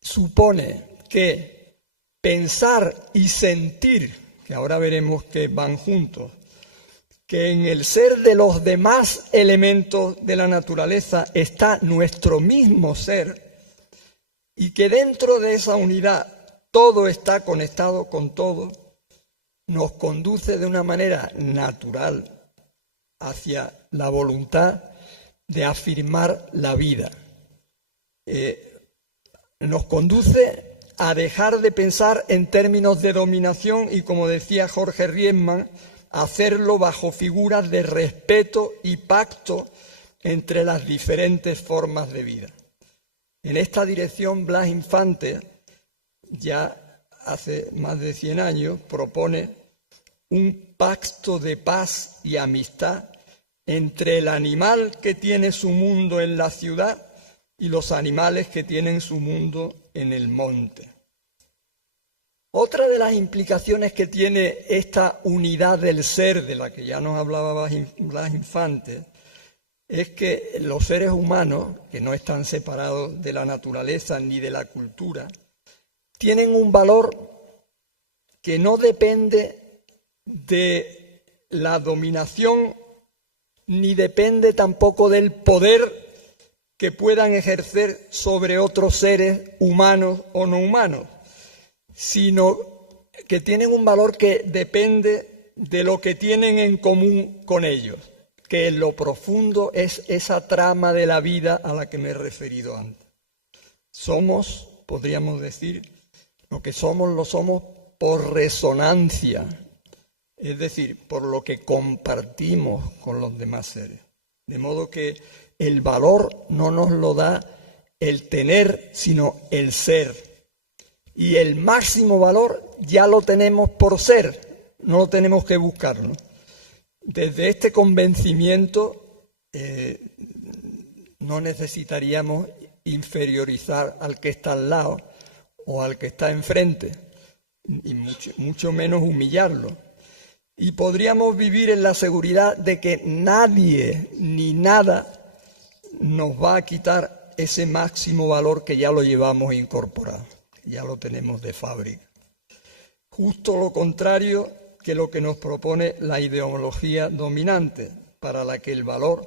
supone que pensar y sentir, que ahora veremos que van juntos, que en el ser de los demás elementos de la naturaleza está nuestro mismo ser y que dentro de esa unidad todo está conectado con todo, nos conduce de una manera natural hacia la voluntad de afirmar la vida. Nos conduce a dejar de pensar en términos de dominación y, como decía Jorge Riemann, hacerlo bajo figuras de respeto y pacto entre las diferentes formas de vida. En esta dirección, Blas Infante, ya hace más de 100 años, propone un pacto de paz y amistad entre el animal que tiene su mundo en la ciudad y los animales que tienen su mundo en el monte. Otra de las implicaciones que tiene esta unidad del ser, de la que ya nos hablaba Blas Infante, es que los seres humanos, que no están separados de la naturaleza ni de la cultura, tienen un valor que no depende de la dominación ni depende tampoco del poder que puedan ejercer sobre otros seres humanos o no humanos, sino que tienen un valor que depende de lo que tienen en común con ellos, que en lo profundo es esa trama de la vida a la que me he referido antes. Somos, podríamos decir, lo somos por resonancia, es decir, por lo que compartimos con los demás seres. De modo que el valor no nos lo da el tener, sino el ser. Y el máximo valor ya lo tenemos por ser, no lo tenemos que buscarlo. Desde este convencimiento no necesitaríamos inferiorizar al que está al lado o al que está enfrente, y mucho menos humillarlo. Y podríamos vivir en la seguridad de que nadie ni nada nos va a quitar ese máximo valor que ya lo llevamos incorporado, ya lo tenemos de fábrica. Justo lo contrario que lo que nos propone la ideología dominante, para la que el valor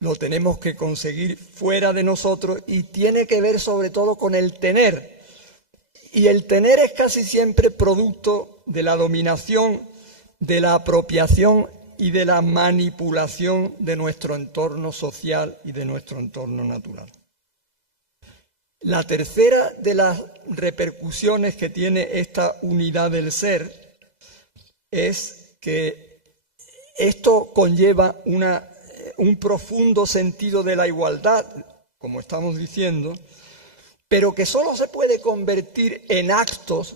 lo tenemos que conseguir fuera de nosotros y tiene que ver sobre todo con el tener. Y el tener es casi siempre producto de la dominación, de la apropiación y de la manipulación de nuestro entorno social y de nuestro entorno natural. La tercera de las repercusiones que tiene esta unidad del ser es que esto conlleva un profundo sentido de la igualdad, como estamos diciendo, pero que solo se puede convertir en actos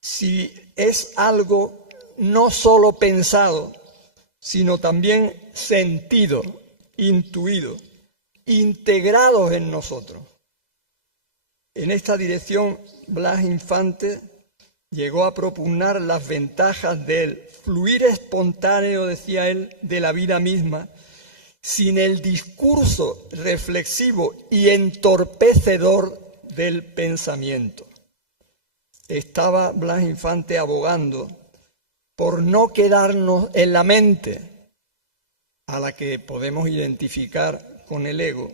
si es algo no solo pensado, sino también sentido, intuido, integrados en nosotros. En esta dirección, Blas Infante llegó a propugnar las ventajas del fluir espontáneo, decía él, de la vida misma, sin el discurso reflexivo y entorpecedor del pensamiento. Estaba Blas Infante abogando por no quedarnos en la mente, a la que podemos identificar con el ego,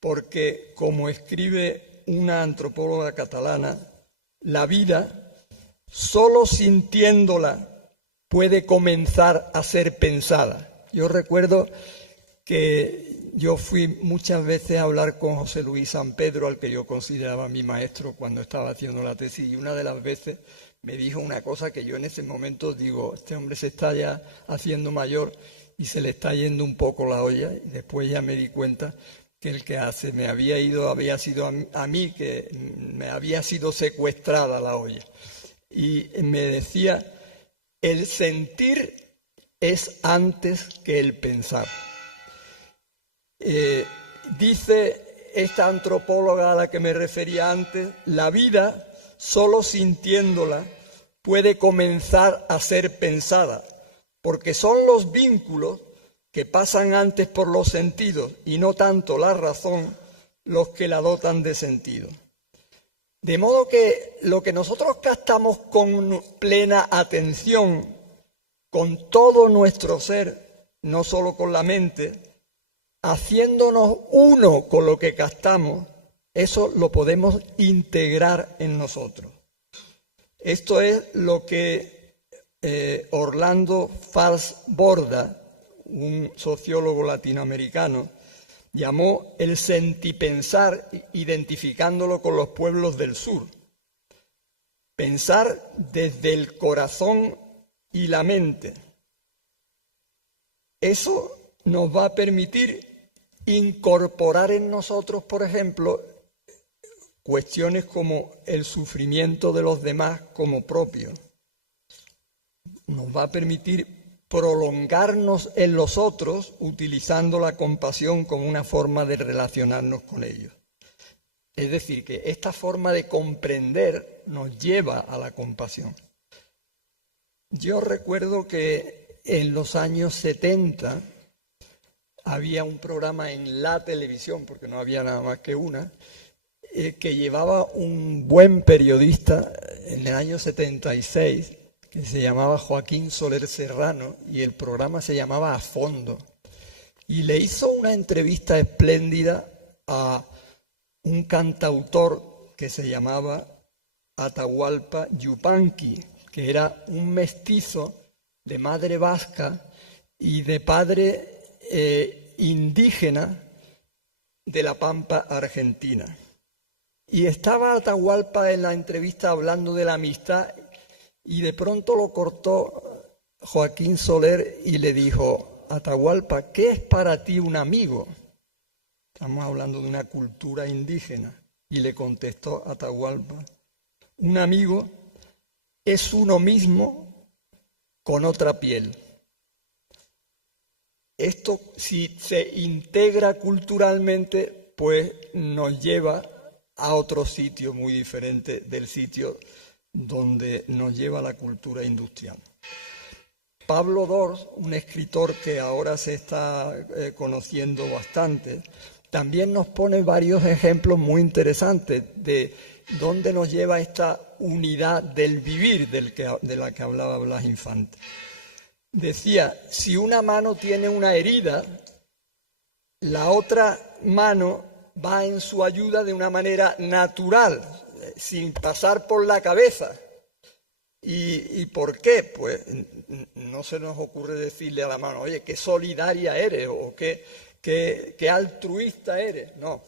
porque, como escribe una antropóloga catalana, la vida, solo sintiéndola, puede comenzar a ser pensada. Yo recuerdo que yo fui muchas veces a hablar con José Luis San Pedro, al que yo consideraba mi maestro cuando estaba haciendo la tesis, y una de las veces me dijo una cosa que yo en ese momento digo, este hombre se está ya haciendo mayor y se le está yendo un poco la olla, y después ya me di cuenta que el que me había sido a mí, que me había sido secuestrada la olla. Y me decía, el sentir es antes que el pensar. Dice esta antropóloga a la que me refería antes, la vida, solo sintiéndola, puede comenzar a ser pensada, porque son los vínculos que pasan antes por los sentidos y no tanto la razón los que la dotan de sentido. De modo que lo que nosotros captamos con plena atención, con todo nuestro ser, no solo con la mente, haciéndonos uno con lo que captamos, eso lo podemos integrar en nosotros. Esto es lo que Orlando Fals Borda, un sociólogo latinoamericano, llamó el sentipensar, identificándolo con los pueblos del sur. Pensar desde el corazón y la mente. Eso nos va a permitir incorporar en nosotros, por ejemplo, cuestiones como el sufrimiento de los demás como propio. Nos va a permitir prolongarnos en los otros utilizando la compasión como una forma de relacionarnos con ellos. Es decir, que esta forma de comprender nos lleva a la compasión. Yo recuerdo que en los años 70 había un programa en la televisión, porque no había nada más que una, que llevaba un buen periodista en el año 76, que se llamaba Joaquín Soler Serrano, y el programa se llamaba A Fondo. Y le hizo una entrevista espléndida a un cantautor que se llamaba Atahualpa Yupanqui, que era un mestizo de madre vasca y de padre indígena de la Pampa argentina. Y estaba Atahualpa en la entrevista hablando de la amistad, y de pronto lo cortó Joaquín Soler y le dijo, Atahualpa, ¿qué es para ti un amigo? Estamos hablando de una cultura indígena. Y le contestó Atahualpa, un amigo es uno mismo con otra piel. Esto, si se integra culturalmente, pues nos lleva a otro sitio muy diferente del sitio donde nos lleva la cultura industrial. Pablo Dors, un escritor que ahora se está conociendo bastante, también nos pone varios ejemplos muy interesantes de dónde nos lleva esta unidad del vivir de la que hablaba Blas Infante. Decía, si una mano tiene una herida, la otra mano va en su ayuda de una manera natural, sin pasar por la cabeza. ¿Y por qué? Pues no se nos ocurre decirle a la mano, oye, qué solidaria eres o qué altruista eres. No,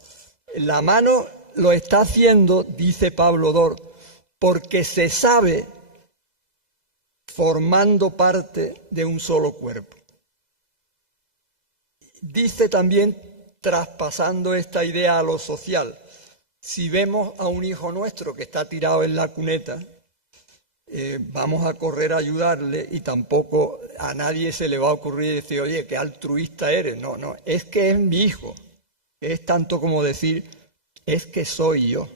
la mano lo está haciendo, dice Pablo Dors, porque se sabe formando parte de un solo cuerpo. Dice también, traspasando esta idea a lo social, si vemos a un hijo nuestro que está tirado en la cuneta, vamos a correr a ayudarle y tampoco a nadie se le va a ocurrir decir, oye, qué altruista eres. No, es que es mi hijo. Es tanto como decir, es que soy yo.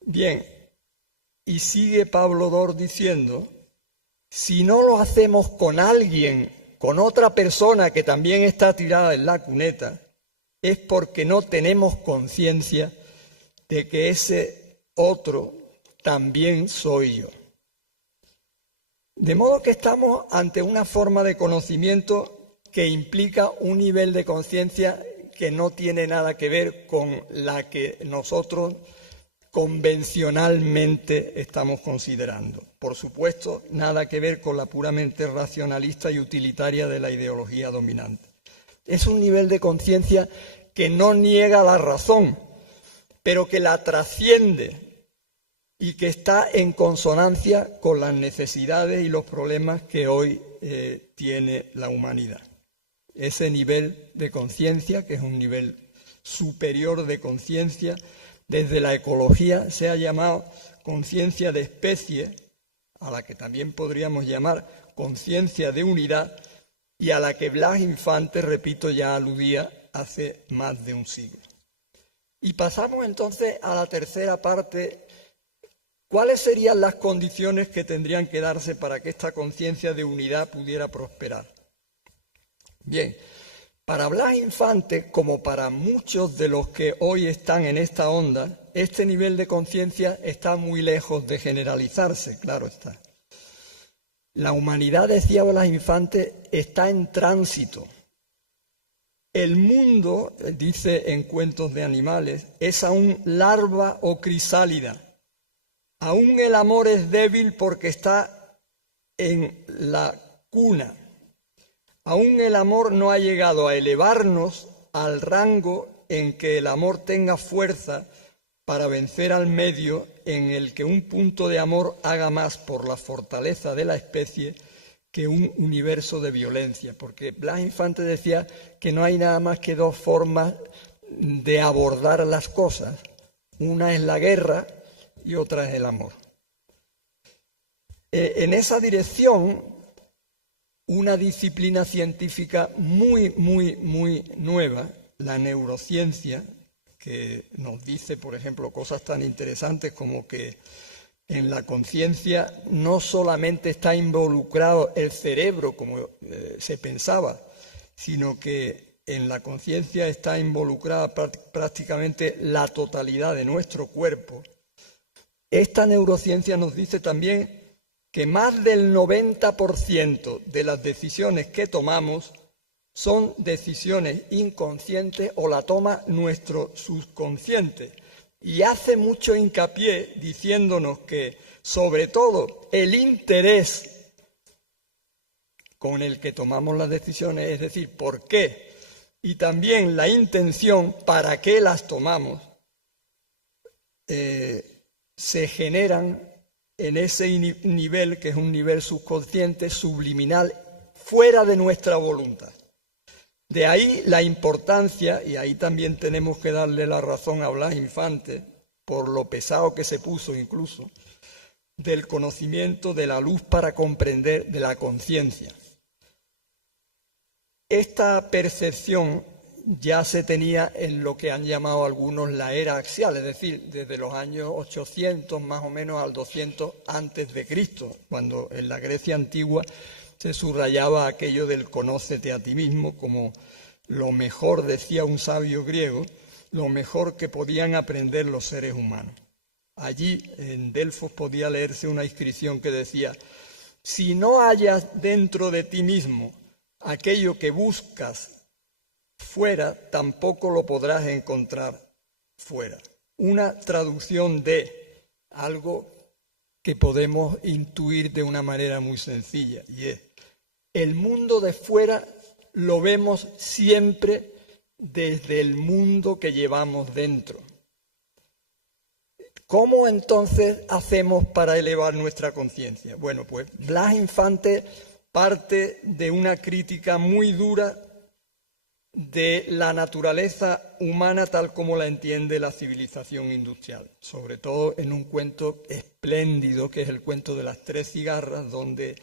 Bien, y sigue Pablo Dors diciendo, si no lo hacemos con alguien, con otra persona que también está tirada en la cuneta, es porque no tenemos conciencia de que ese otro también soy yo. De modo que estamos ante una forma de conocimiento que implica un nivel de conciencia que no tiene nada que ver con la que nosotros convencionalmente estamos considerando. Por supuesto, nada que ver con la puramente racionalista y utilitaria de la ideología dominante. Es un nivel de conciencia que no niega la razón, pero que la trasciende y que está en consonancia con las necesidades y los problemas que hoy tiene la humanidad. Ese nivel de conciencia, que es un nivel superior de conciencia, desde la ecología se ha llamado conciencia de especie, a la que también podríamos llamar conciencia de unidad, y a la que Blas Infante, repito, ya aludía hace más de un siglo. Y pasamos entonces a la tercera parte. ¿Cuáles serían las condiciones que tendrían que darse para que esta conciencia de unidad pudiera prosperar? Bien, para Blas Infante, como para muchos de los que hoy están en esta onda, este nivel de conciencia está muy lejos de generalizarse, claro está. La humanidad, decía Blas Infante, está en tránsito. El mundo, dice en Cuentos de Animales, es aún larva o crisálida. Aún el amor es débil porque está en la cuna. Aún el amor no ha llegado a elevarnos al rango en que el amor tenga fuerza para vencer al medio en el que un punto de amor haga más por la fortaleza de la especie que un universo de violencia. Porque Blas Infante decía que no hay nada más que dos formas de abordar las cosas. Una es la guerra y otra es el amor. En esa dirección, una disciplina científica muy nueva, la neurociencia, que nos dice, por ejemplo, cosas tan interesantes como que en la conciencia no solamente está involucrado el cerebro, como se pensaba, sino que en la conciencia está involucrada prácticamente la totalidad de nuestro cuerpo. Esta neurociencia nos dice también que más del 90% de las decisiones que tomamos son decisiones inconscientes o la toma nuestro subconsciente. Y hace mucho hincapié diciéndonos que, sobre todo, el interés con el que tomamos las decisiones, es decir, por qué, y también la intención para qué las tomamos, se generan en ese nivel, que es un nivel subconsciente, subliminal, fuera de nuestra voluntad. De ahí la importancia, y ahí también tenemos que darle la razón a Blas Infante, por lo pesado que se puso incluso, del conocimiento de la luz para comprender de la conciencia. Esta percepción ya se tenía en lo que han llamado algunos la era axial, es decir, desde los años 800 más o menos al 200 antes de Cristo, cuando en la Grecia antigua se subrayaba aquello del conócete a ti mismo como lo mejor, decía un sabio griego, lo mejor que podían aprender los seres humanos. Allí en Delfos podía leerse una inscripción que decía: si no hallas dentro de ti mismo aquello que buscas fuera, tampoco lo podrás encontrar fuera. Una traducción de algo que podemos intuir de una manera muy sencilla, y es: el mundo de fuera lo vemos siempre desde el mundo que llevamos dentro. ¿Cómo entonces hacemos para elevar nuestra conciencia? Bueno, pues Blas Infante parte de una crítica muy dura de la naturaleza humana tal como la entiende la civilización industrial, sobre todo en un cuento espléndido que es el cuento de las 3 cigarras, donde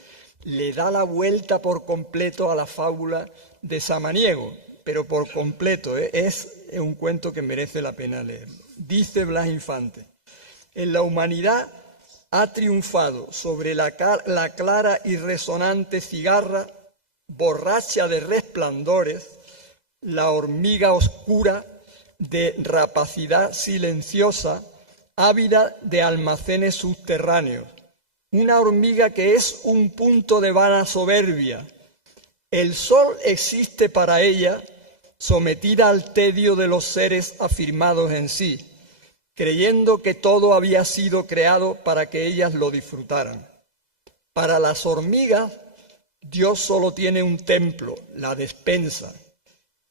le da la vuelta por completo a la fábula de Samaniego, pero por completo, es un cuento que merece la pena leer. Dice Blas Infante: en la humanidad ha triunfado sobre la clara y resonante cigarra, borracha de resplandores, la hormiga oscura de rapacidad silenciosa, ávida de almacenes subterráneos. Una hormiga que es un punto de vana soberbia. El sol existe para ella, sometida al tedio de los seres afirmados en sí, creyendo que todo había sido creado para que ellas lo disfrutaran. Para las hormigas, Dios solo tiene un templo, la despensa,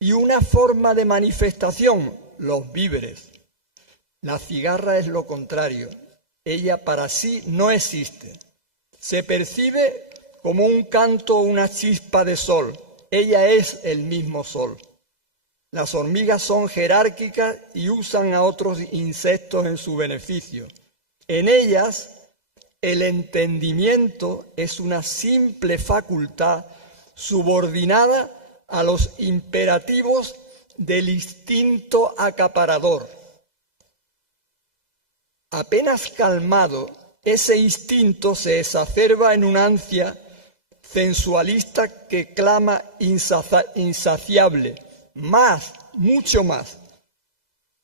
y una forma de manifestación, los víveres. La cigarra es lo contrario. Ella para sí no existe. Se percibe como un canto o una chispa de sol. Ella es el mismo sol. Las hormigas son jerárquicas y usan a otros insectos en su beneficio. En ellas, el entendimiento es una simple facultad subordinada a los imperativos del instinto acaparador. Apenas calmado, ese instinto se exacerba en una ansia sensualista que clama insaciable, más, mucho más.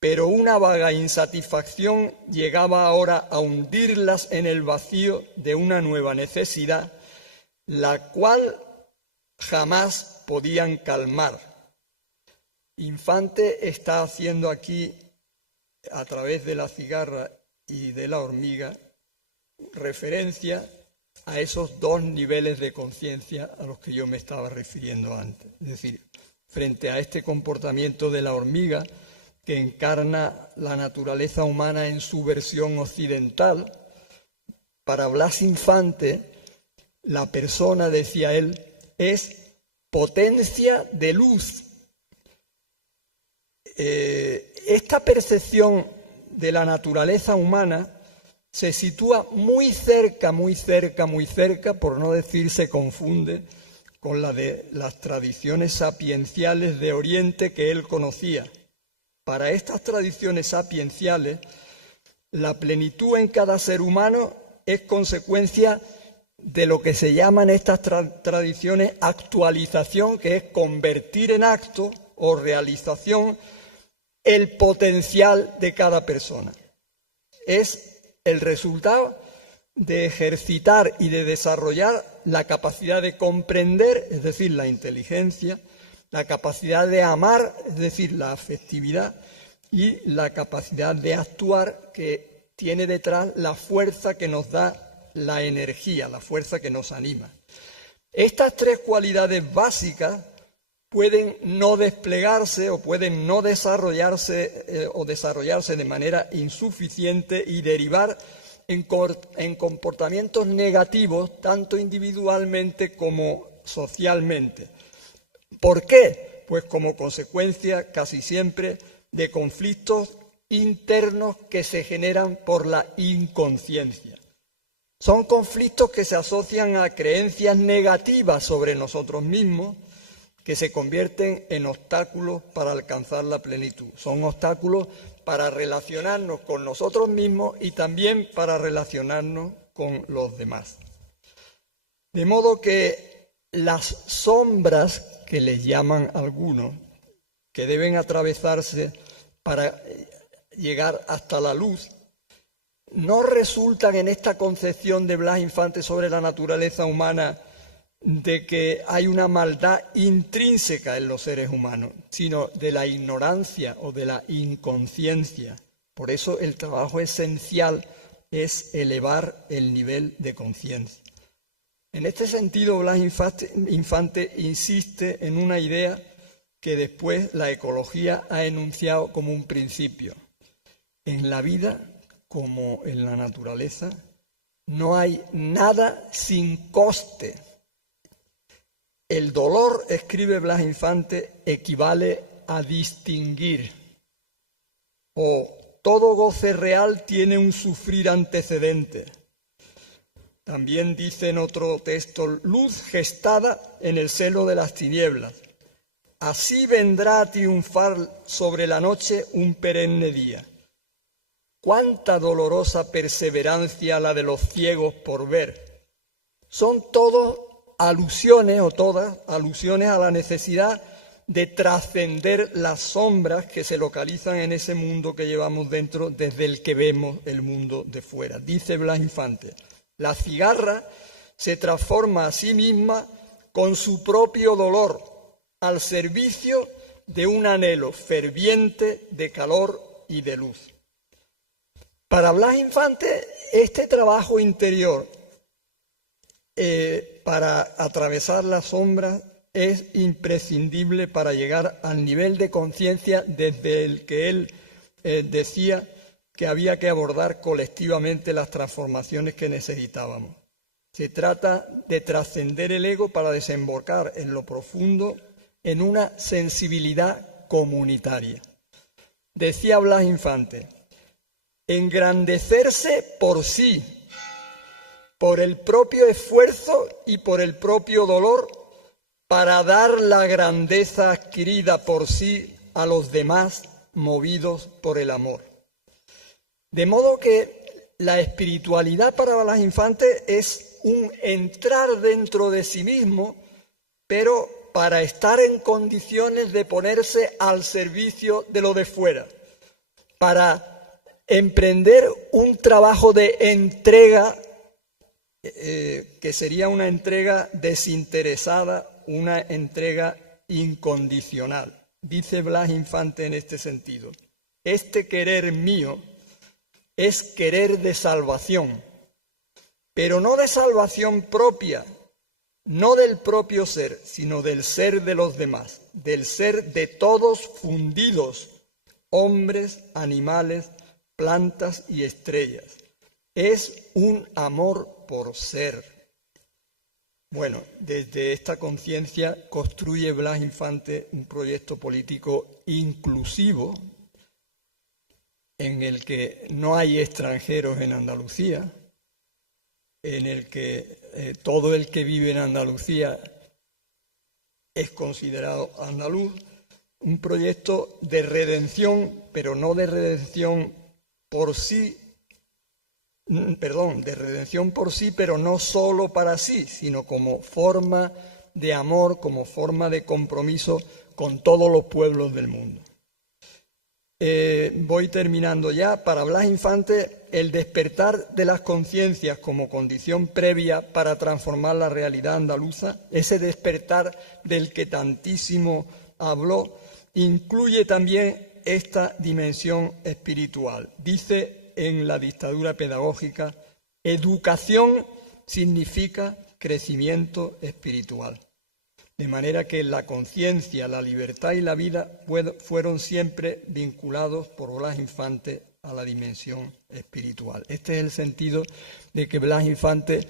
Pero una vaga insatisfacción llegaba ahora a hundirlas en el vacío de una nueva necesidad, la cual jamás podían calmar. Infante está haciendo aquí, a través de la cigarra y de la hormiga, referencia a esos dos niveles de conciencia a los que yo me estaba refiriendo antes. Es decir, frente a este comportamiento de la hormiga, que encarna la naturaleza humana en su versión occidental, para Blas Infante, la persona, decía él, es potencia de luz. Esta percepción de la naturaleza humana se sitúa muy cerca, por no decir se confunde, con la de las tradiciones sapienciales de Oriente que él conocía. Para estas tradiciones sapienciales, la plenitud en cada ser humano es consecuencia de lo que se llaman estas tradiciones actualización, que es convertir en acto o realización el potencial de cada persona. Es el resultado de ejercitar y de desarrollar la capacidad de comprender, es decir, la inteligencia, la capacidad de amar, es decir, la afectividad, y la capacidad de actuar, que tiene detrás la fuerza que nos da la energía, la fuerza que nos anima. Estas tres cualidades básicas pueden no desplegarse o pueden no desarrollarse o desarrollarse de manera insuficiente y derivar en comportamientos negativos, tanto individualmente como socialmente. ¿Por qué? Pues como consecuencia casi siempre de conflictos internos que se generan por la inconsciencia. Son conflictos que se asocian a creencias negativas sobre nosotros mismos, que se convierten en obstáculos para alcanzar la plenitud. Son obstáculos para relacionarnos con nosotros mismos y también para relacionarnos con los demás. De modo que las sombras, que les llaman algunos, que deben atravesarse para llegar hasta la luz, no resultan en esta concepción de Blas Infante sobre la naturaleza humana de que hay una maldad intrínseca en los seres humanos, sino de la ignorancia o de la inconsciencia. Por eso el trabajo esencial es elevar el nivel de conciencia. En este sentido, Blas Infante insiste en una idea que después la ecología ha enunciado como un principio. En la vida, como en la naturaleza, no hay nada sin coste. El dolor, escribe Blas Infante, equivale a distinguir. O todo goce real tiene un sufrir antecedente. También dice en otro texto, luz gestada en el seno de las tinieblas. Así vendrá a triunfar sobre la noche un perenne día. Cuánta dolorosa perseverancia la de los ciegos por ver. Son todos alusiones, o todas alusiones a la necesidad de trascender las sombras que se localizan en ese mundo que llevamos dentro, desde el que vemos el mundo de fuera. Dice Blas Infante, la cigarra se transforma a sí misma con su propio dolor al servicio de un anhelo ferviente de calor y de luz. Para Blas Infante, este trabajo interior para atravesar las sombras es imprescindible para llegar al nivel de conciencia desde el que él decía que había que abordar colectivamente las transformaciones que necesitábamos. Se trata de trascender el ego para desembocar en lo profundo en una sensibilidad comunitaria. Decía Blas Infante, engrandecerse por sí, por el propio esfuerzo y por el propio dolor, para dar la grandeza adquirida por sí a los demás, movidos por el amor. De modo que la espiritualidad para Blas Infante es un entrar dentro de sí mismo, pero para estar en condiciones de ponerse al servicio de lo de fuera, para emprender un trabajo de entrega que sería una entrega desinteresada, una entrega incondicional. Dice Blas Infante en este sentido, este querer mío es querer de salvación, pero no de salvación propia, no del propio ser, sino del ser de los demás, del ser de todos fundidos, hombres, animales, plantas y estrellas. Es un amor por ser. Bueno, desde esta conciencia construye Blas Infante un proyecto político inclusivo en el que no hay extranjeros en Andalucía, en el que todo el que vive en Andalucía es considerado andaluz, un proyecto de redención, pero no de redención por sí, de redención por sí, pero no solo para sí, sino como forma de amor, como forma de compromiso con todos los pueblos del mundo. Voy terminando ya. Para Blas Infante, el despertar de las conciencias como condición previa para transformar la realidad andaluza, ese despertar del que tantísimo habló, incluye también esta dimensión espiritual. Dice en La dictadura pedagógica, educación significa crecimiento espiritual. De manera que la conciencia, la libertad y la vida fueron siempre vinculados por Blas Infante a la dimensión espiritual. Este es el sentido de que Blas Infante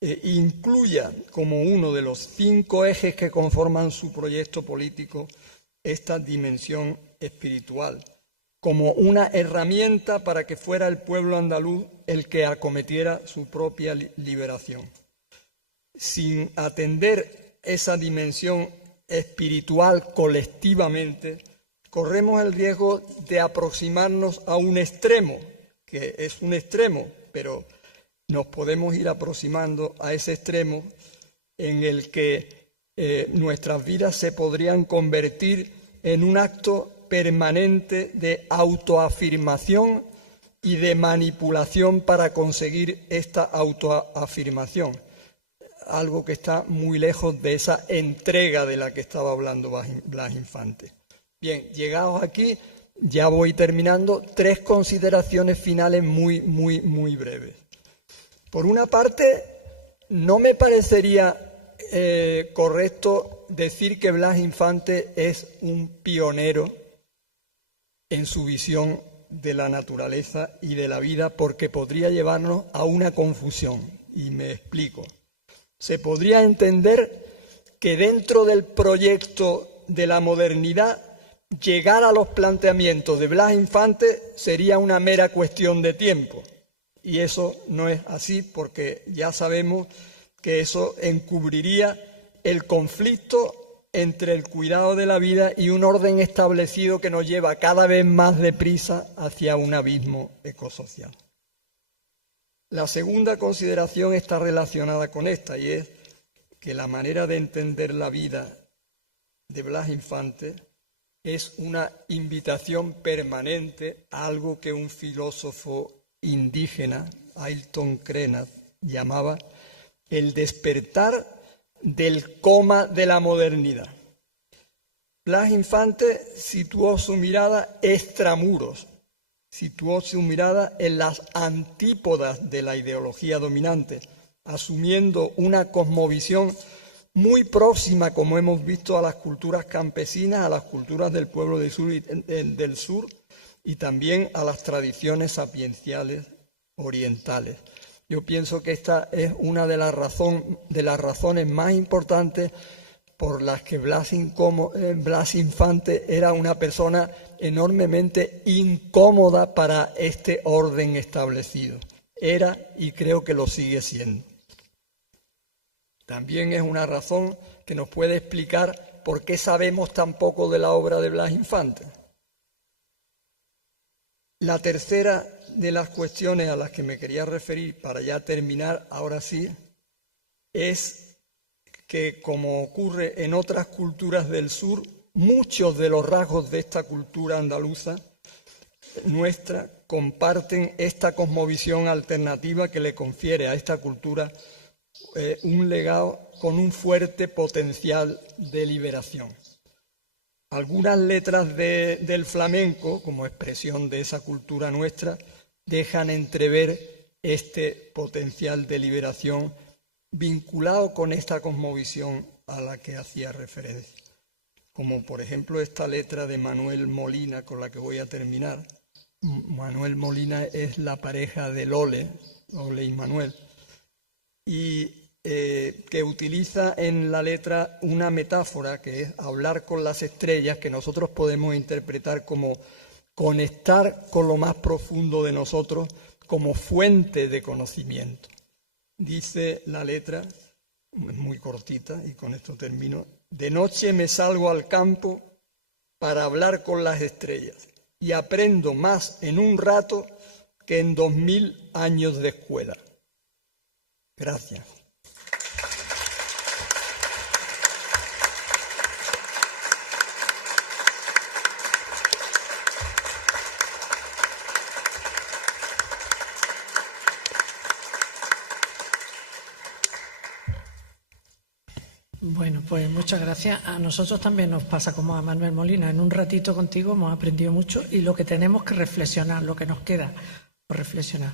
incluya como uno de los 5 ejes que conforman su proyecto político esta dimensión espiritual, como una herramienta para que fuera el pueblo andaluz el que acometiera su propia liberación. Sin atender esa dimensión espiritual colectivamente, corremos el riesgo de aproximarnos a un extremo, que es un extremo, pero nos podemos ir aproximando a ese extremo en el que nuestras vidas se podrían convertir en un acto permanente de autoafirmación y de manipulación para conseguir esta autoafirmación. Algo que está muy lejos de esa entrega de la que estaba hablando Blas Infante. Bien, llegados aquí, ya voy terminando, 3 consideraciones finales muy breves. Por una parte, no me parecería correcto decir que Blas Infante es un pionero en su visión de la naturaleza y de la vida, porque podría llevarnos a una confusión, y me explico. Se podría entender que dentro del proyecto de la modernidad, llegar a los planteamientos de Blas Infante sería una mera cuestión de tiempo. Y eso no es así, porque ya sabemos que eso encubriría el conflicto entre el cuidado de la vida y un orden establecido que nos lleva cada vez más deprisa hacia un abismo ecosocial. La segunda consideración está relacionada con esta, y es que la manera de entender la vida de Blas Infante es una invitación permanente a algo que un filósofo indígena, Ailton Krenak, llamaba el despertar del coma de la modernidad. Blas Infante situó su mirada extramuros, situó su mirada en las antípodas de la ideología dominante, asumiendo una cosmovisión muy próxima, como hemos visto, a las culturas campesinas, a las culturas del pueblo del sur y también a las tradiciones sapienciales orientales. Yo pienso que esta es una de las razones más importantes por las que Blas Infante era una persona enormemente incómoda para este orden establecido. Era y creo que lo sigue siendo. También es una razón que nos puede explicar por qué sabemos tan poco de la obra de Blas Infante. La tercera de las cuestiones a las que me quería referir, para ya terminar, ahora sí, es que, como ocurre en otras culturas del sur, muchos de los rasgos de esta cultura andaluza nuestra comparten esta cosmovisión alternativa que le confiere a esta cultura un legado con un fuerte potencial de liberación. Algunas letras del flamenco, como expresión de esa cultura nuestra, dejan entrever este potencial de liberación vinculado con esta cosmovisión a la que hacía referencia. Como por ejemplo esta letra de Manuel Molina, con la que voy a terminar. Manuel Molina es la pareja de Lole y Manuel, y que utiliza en la letra una metáfora que es hablar con las estrellas, que nosotros podemos interpretar como conectar con lo más profundo de nosotros como fuente de conocimiento. Dice la letra, es muy cortita y con esto termino: de noche me salgo al campo para hablar con las estrellas y aprendo más en un rato que en 2000 años de escuela. Gracias. Bueno, pues muchas gracias. A nosotros también nos pasa como a Manuel Molina. En un ratito contigo hemos aprendido mucho y lo que tenemos que reflexionar, lo que nos queda por reflexionar.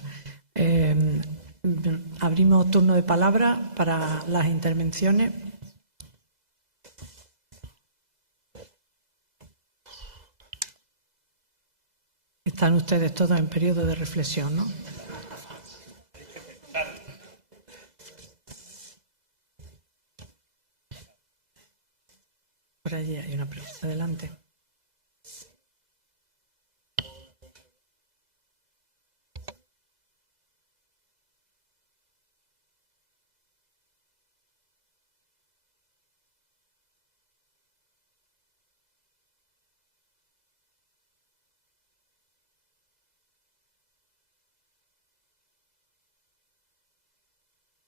Abrimos turno de palabra para las intervenciones. Están ustedes todos en periodo de reflexión, ¿no? Por allí hay una pregunta. Adelante.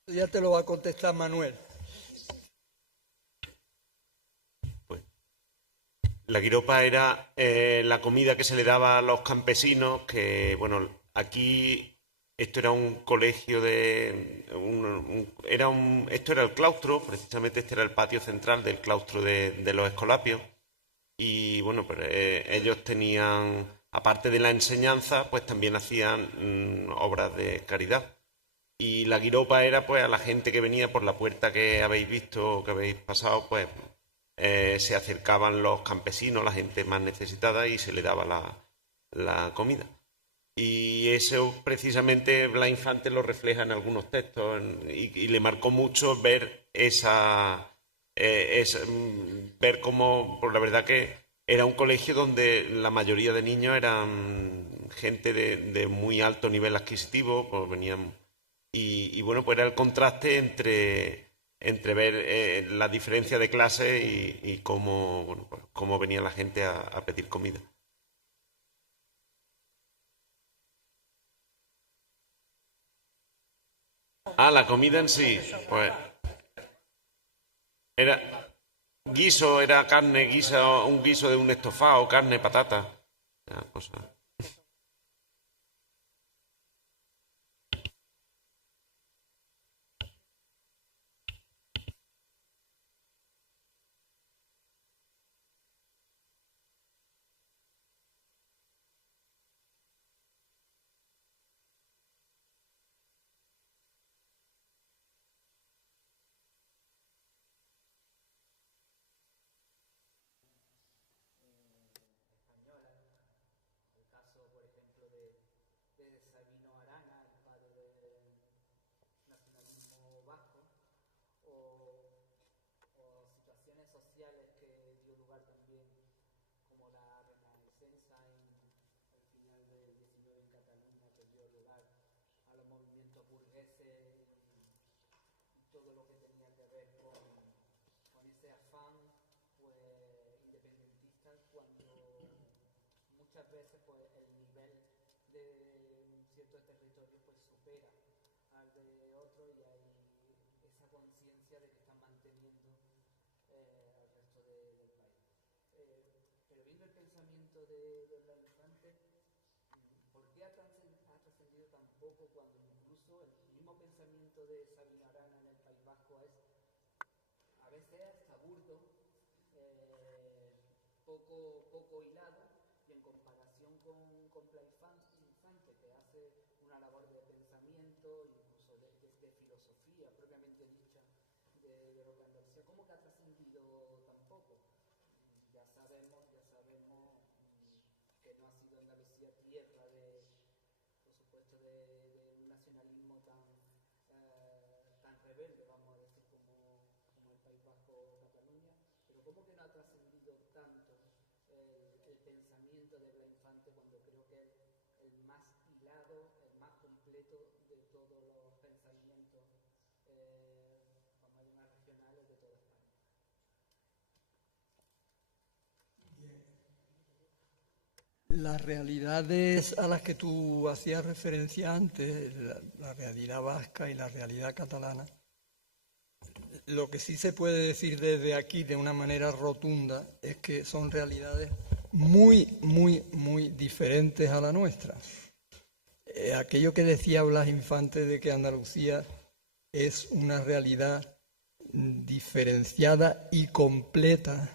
Ya te lo va a contestar Manuel. La guiropa era la comida que se le daba a los campesinos, que, bueno, aquí esto era un colegio esto era el claustro, precisamente este era el patio central del claustro de los Escolapios, y, bueno, pues ellos tenían, aparte de la enseñanza, pues también hacían obras de caridad. Y la guiropa era, pues, a la gente que venía por la puerta que habéis visto, que habéis pasado, pues se acercaban los campesinos, la gente más necesitada, y se le daba la comida. Y eso precisamente Blas Infante lo refleja en algunos textos, y le marcó mucho ver ver cómo, por la verdad que era un colegio donde la mayoría de niños eran gente de muy alto nivel adquisitivo, pues venían. Y bueno, pues era el contraste entre ver la diferencia de clase y cómo, bueno, pues, cómo venía la gente a pedir comida. La comida en sí, pues era guiso, era carne, un guiso de un estofado, carne, patata, cosas. de Sabino Arana, el padre del nacionalismo vasco, o situaciones sociales que dio lugar también, como la Renascença al final del XIX en Cataluña, que dio lugar a los movimientos burgueses y todo lo que tenía que ver con ese afán pues independentista, cuando muchas veces pues el nivel de ciertos territorios pues supera al de otro, y hay esa conciencia de que están manteniendo al resto del país. Pero viendo el pensamiento de Blas Infante, ¿por qué ha trascendido tan poco cuando incluso el mismo pensamiento de Sabino Arana en el País Vasco es a veces hasta burdo, poco hilado, y en comparación con Blas Infante, que hace una labor de pensamiento, incluso de filosofía propiamente dicha de lo que Andalucía, ¿cómo que ha trascendido tan poco? Ya sabemos que no ha sido Andalucía tierra por supuesto, de un nacionalismo tan rebelde, vamos a decir, como el País Vasco o Cataluña, pero ¿cómo que no ha trascendido tanto el pensamiento de Blas Infante, cuando creo que es el más hilado, el más completo de todos los pensamientos, vamos a llamar regionales, de toda España? Las realidades a las que tú hacías referencia antes, la realidad vasca y la realidad catalana, lo que sí se puede decir desde aquí de una manera rotunda es que son realidades muy, muy, muy diferentes a la nuestra. Aquello que decía Blas Infante de que Andalucía es una realidad diferenciada y completa,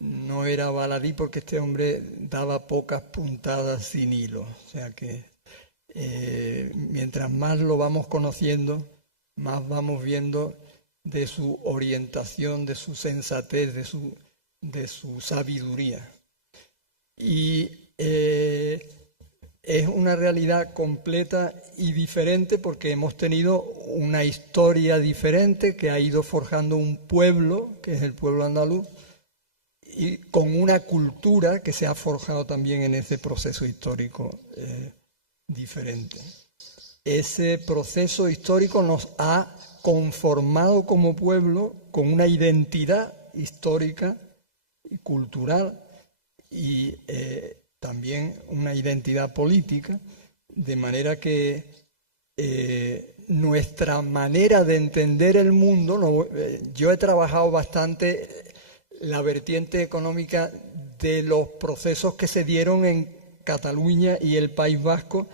no era baladí, porque este hombre daba pocas puntadas sin hilo. O sea que mientras más lo vamos conociendo, más vamos viendo de su orientación, de su sensatez, de su sabiduría. Y es una realidad completa y diferente porque hemos tenido una historia diferente que ha ido forjando un pueblo, que es el pueblo andaluz, y con una cultura que se ha forjado también en ese proceso histórico diferente. Ese proceso histórico nos ha conformado como pueblo con una identidad histórica y cultural y también una identidad política, de manera que nuestra manera de entender el mundo, yo he trabajado bastante la vertiente económica de los procesos que se dieron en Cataluña y el País Vasco,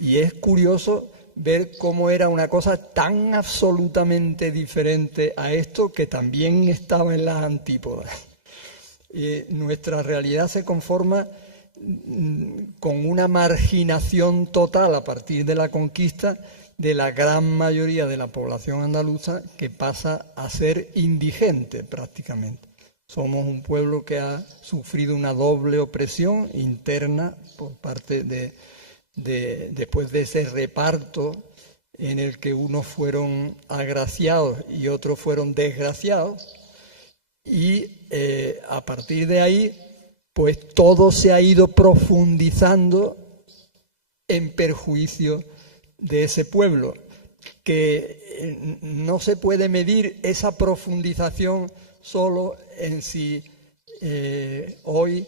y es curioso ver cómo era una cosa tan absolutamente diferente a esto, que también estaba en las antípodas. Nuestra realidad se conforma con una marginación total a partir de la conquista de la gran mayoría de la población andaluza, que pasa a ser indigente prácticamente. Somos un pueblo que ha sufrido una doble opresión interna por parte después de ese reparto en el que unos fueron agraciados y otros fueron desgraciados, y a partir de ahí pues todo se ha ido profundizando en perjuicio de ese pueblo, que no se puede medir esa profundización solo en si hoy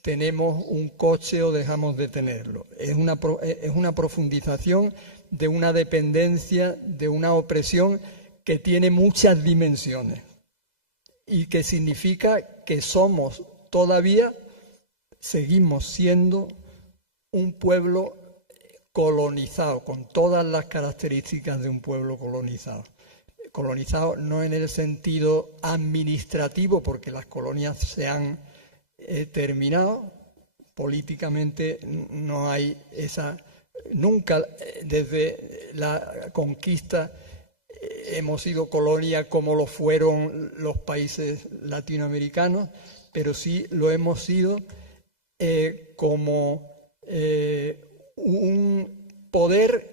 tenemos un coche o dejamos de tenerlo. Es una profundización de una dependencia, de una opresión que tiene muchas dimensiones y que significa que seguimos siendo un pueblo colonizado, con todas las características de un pueblo colonizado. Colonizado no en el sentido administrativo, porque las colonias se han terminado. Políticamente no hay nunca desde la conquista hemos sido colonia como lo fueron los países latinoamericanos, pero sí lo hemos sido como un poder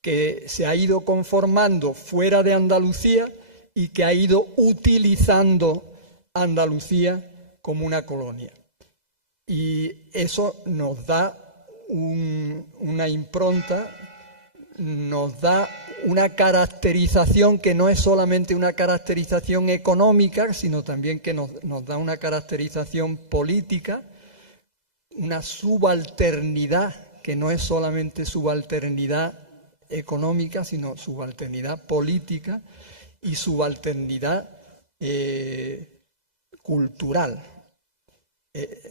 que se ha ido conformando fuera de Andalucía y que ha ido utilizando Andalucía como una colonia. Y eso nos da una impronta, nos da una caracterización que no es solamente una caracterización económica, sino también que nos da una caracterización política, una subalternidad, que no es solamente subalternidad económica, sino subalternidad política y subalternidad cultural.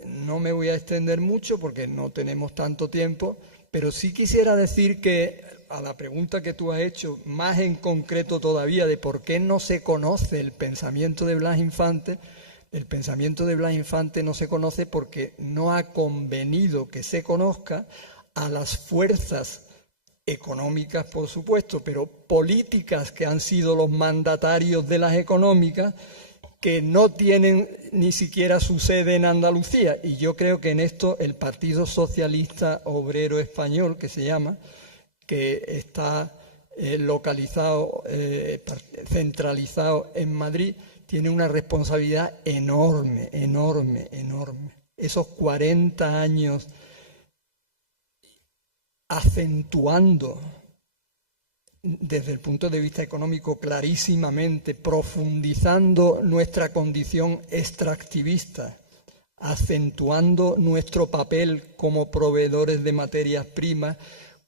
No me voy a extender mucho porque no tenemos tanto tiempo, pero sí quisiera decir que a la pregunta que tú has hecho, más en concreto todavía, de por qué no se conoce el pensamiento de Blas Infante, el pensamiento de Blas Infante no se conoce porque no ha convenido que se conozca a las fuerzas económicas, por supuesto, pero políticas que han sido los mandatarios de las económicas, que no tienen ni siquiera su sede en Andalucía. Y yo creo que en esto el Partido Socialista Obrero Español, que se llama, que está localizado, centralizado en Madrid, tiene una responsabilidad enorme, enorme, enorme. Esos 40 años acentuando desde el punto de vista económico clarísimamente, profundizando nuestra condición extractivista, acentuando nuestro papel como proveedores de materias primas,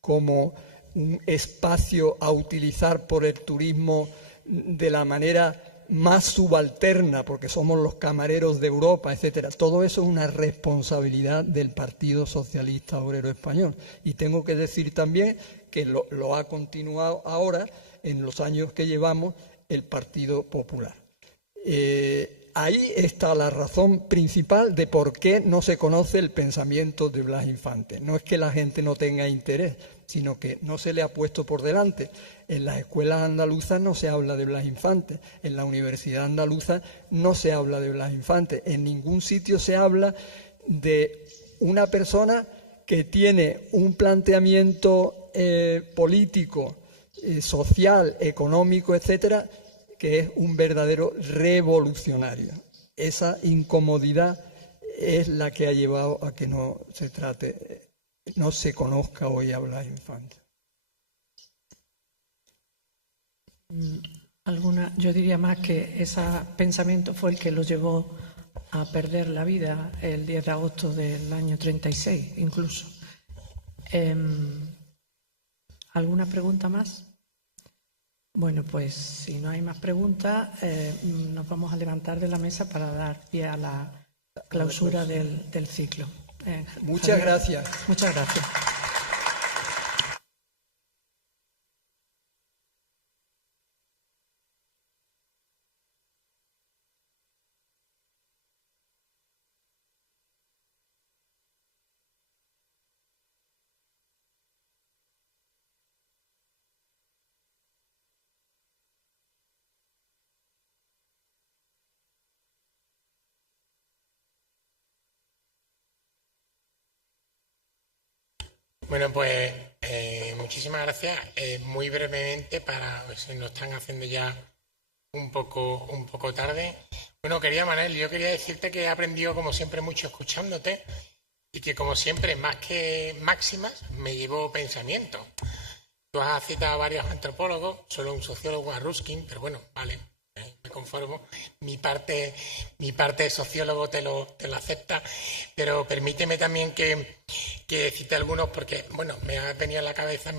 como un espacio a utilizar por el turismo de la manera más subalterna, porque somos los camareros de Europa, etcétera. Todo eso es una responsabilidad del Partido Socialista Obrero Español. Y tengo que decir también que lo ha continuado ahora, en los años que llevamos, el Partido Popular. Ahí está la razón principal de por qué no se conoce el pensamiento de Blas Infante. No es que la gente no tenga interés, sino que no se le ha puesto por delante. En las escuelas andaluzas no se habla de Blas Infante, en la Universidad Andaluza no se habla de Blas Infante, en ningún sitio se habla de una persona que tiene un planteamiento político, social, económico, etcétera, que es un verdadero revolucionario. Esa incomodidad es la que ha llevado a que no se conozca hoy a Blas Infante. Yo diría más que ese pensamiento fue el que lo llevó a perder la vida el 10 de agosto del año 36, incluso. ¿Alguna pregunta más? Bueno, pues si no hay más preguntas, nos vamos a levantar de la mesa para dar pie a la clausura del ciclo. Muchas gracias. Muchas gracias. Bueno, pues muchísimas gracias. Muy brevemente, para si nos están haciendo ya un poco tarde. Bueno, Manel, yo quería decirte que he aprendido como siempre mucho escuchándote y que como siempre, más que máximas, me llevo pensamientos. Tú has citado a varios antropólogos, solo un sociólogo, a Ruskin, pero bueno, vale, me conformo. Mi parte de sociólogo te lo acepta, pero permíteme también que cite algunos porque, bueno, me han venido a la cabeza,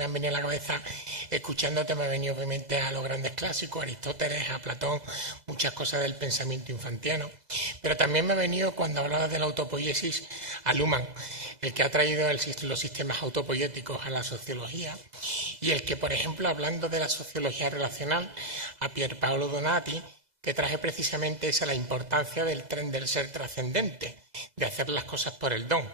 escuchándote, me ha venido obviamente a los grandes clásicos, a Aristóteles, a Platón, muchas cosas del pensamiento infantiano, pero también me ha venido, cuando hablabas de la autopoiesis, a Luhmann, el que ha traído los sistemas autopoiéticos a la sociología y el que, por ejemplo, hablando de la sociología relacional, a Pierpaolo Donati, que traje precisamente esa la importancia del tren del ser trascendente, de hacer las cosas por el don,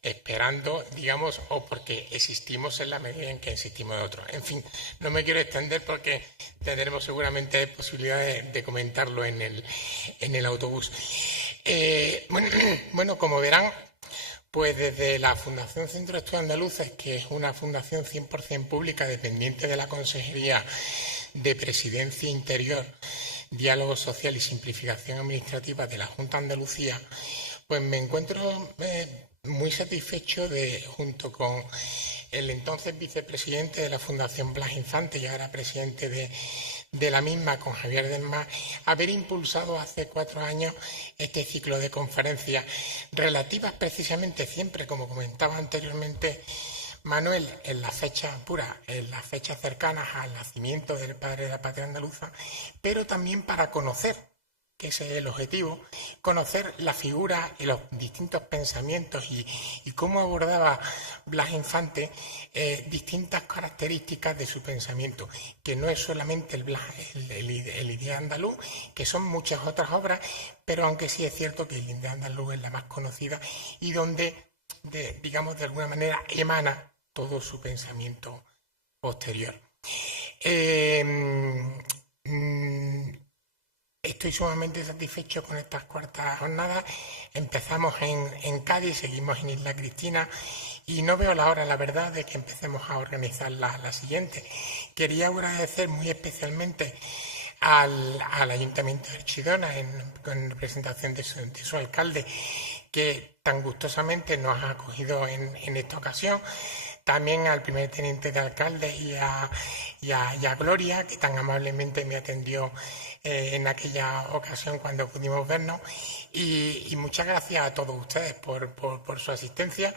esperando, digamos, o porque existimos en la medida en que existimos de otros. En fin, no me quiero extender porque tendremos seguramente posibilidad de comentarlo en el autobús. Bueno, como verán, Pues desde la Fundación Centro de Estudios Andaluces, que es una fundación 100% pública dependiente de la Consejería de Presidencia Interior, Diálogo Social y Simplificación Administrativa de la Junta de Andalucía, pues me encuentro muy satisfecho de, junto con el entonces vicepresidente de la Fundación Blas Infante y ahora presidente de la misma, con Javier Delmas, haber impulsado hace 4 años este ciclo de conferencias relativas precisamente siempre, como comentaba anteriormente Manuel, en las fechas puras, en las fechas cercanas al nacimiento del padre de la patria andaluza, pero también para conocer, que ese es el objetivo, conocer la figura y los distintos pensamientos y cómo abordaba Blas Infante distintas características de su pensamiento, que no es solamente el Idea andaluz, que son muchas otras obras, pero aunque sí es cierto que el Idea andaluz es la más conocida y donde, digamos, de alguna manera emana todo su pensamiento posterior. Estoy sumamente satisfecho con estas cuartas jornadas. Empezamos en Cádiz, seguimos en Isla Cristina y no veo la hora, la verdad, de que empecemos a organizar la siguiente. Quería agradecer muy especialmente al Ayuntamiento de Archidona, en representación de su alcalde, que tan gustosamente nos ha acogido en esta ocasión. También al primer teniente de alcalde y a Gloria, que tan amablemente me atendió en aquella ocasión cuando pudimos vernos. Y muchas gracias a todos ustedes por su asistencia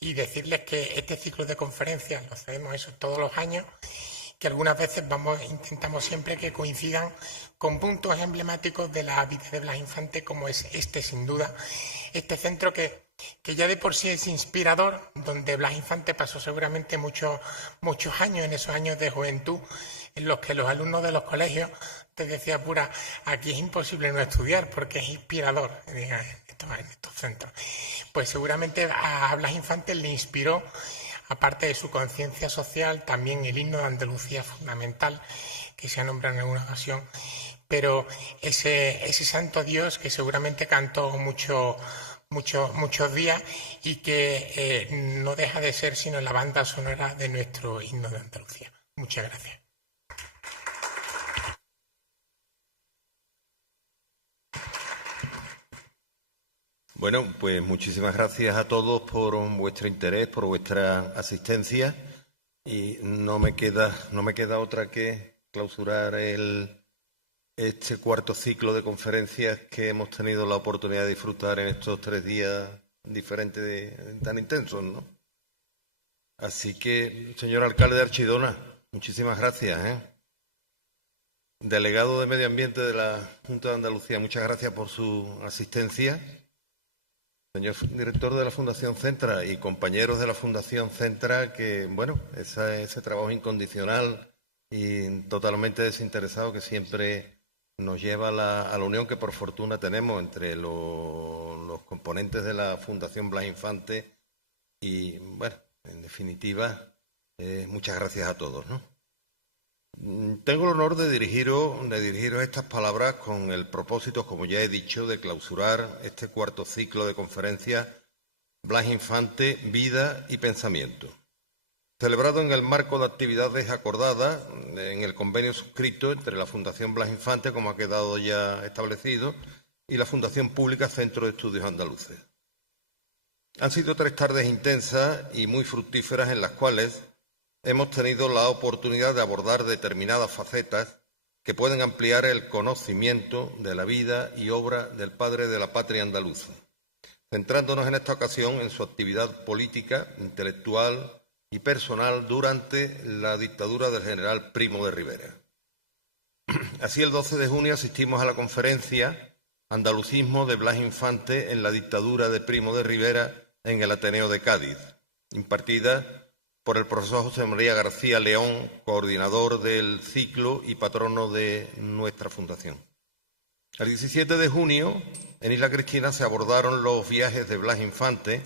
y decirles que este ciclo de conferencias lo hacemos eso todos los años, que algunas veces intentamos siempre que coincidan con puntos emblemáticos de la vida de Blas Infante, como es este, sin duda, este centro que ya de por sí es inspirador, donde Blas Infante pasó seguramente muchos años, en esos años de juventud, en los que los alumnos de los colegios te decía pura, aquí es imposible no estudiar porque es inspirador en estos centros. Pues seguramente a Blas Infante le inspiró, aparte de su conciencia social, también el himno de Andalucía fundamental, que se ha nombrado en alguna ocasión, pero ese santo Dios que seguramente cantó muchos días y que no deja de ser sino la banda sonora de nuestro himno de Andalucía. Muchas gracias. Bueno, pues muchísimas gracias a todos por vuestro interés, por vuestra asistencia y no me queda otra que clausurar este cuarto ciclo de conferencias que hemos tenido la oportunidad de disfrutar en estos 3 días diferentes tan intensos, ¿no? Así que, señor alcalde de Archidona, muchísimas gracias, Delegado de Medio Ambiente de la Junta de Andalucía, muchas gracias por su asistencia. Señor director de la Fundación Centra y compañeros de la Fundación Centra, que, bueno, ese trabajo incondicional y totalmente desinteresado que siempre nos lleva a la unión que por fortuna tenemos entre los componentes de la Fundación Blas Infante y, bueno, en definitiva, muchas gracias a todos, ¿no? Tengo el honor de dirigiros estas palabras con el propósito, como ya he dicho, de clausurar este cuarto ciclo de conferencias Blas Infante, Vida y Pensamiento, celebrado en el marco de actividades acordadas en el convenio suscrito entre la Fundación Blas Infante, como ha quedado ya establecido, y la Fundación Pública Centro de Estudios Andaluces. Han sido 3 tardes intensas y muy fructíferas en las cuales hemos tenido la oportunidad de abordar determinadas facetas que pueden ampliar el conocimiento de la vida y obra del padre de la patria andaluza, centrándonos en esta ocasión en su actividad política, intelectual y personal durante la dictadura del general Primo de Rivera. Así, el 12 de junio asistimos a la conferencia Andalucismo de Blas Infante en la dictadura de Primo de Rivera en el Ateneo de Cádiz, impartida por el profesor José María García León, coordinador del ciclo y patrono de nuestra fundación. El 17 de junio, en Isla Cristina, se abordaron los viajes de Blas Infante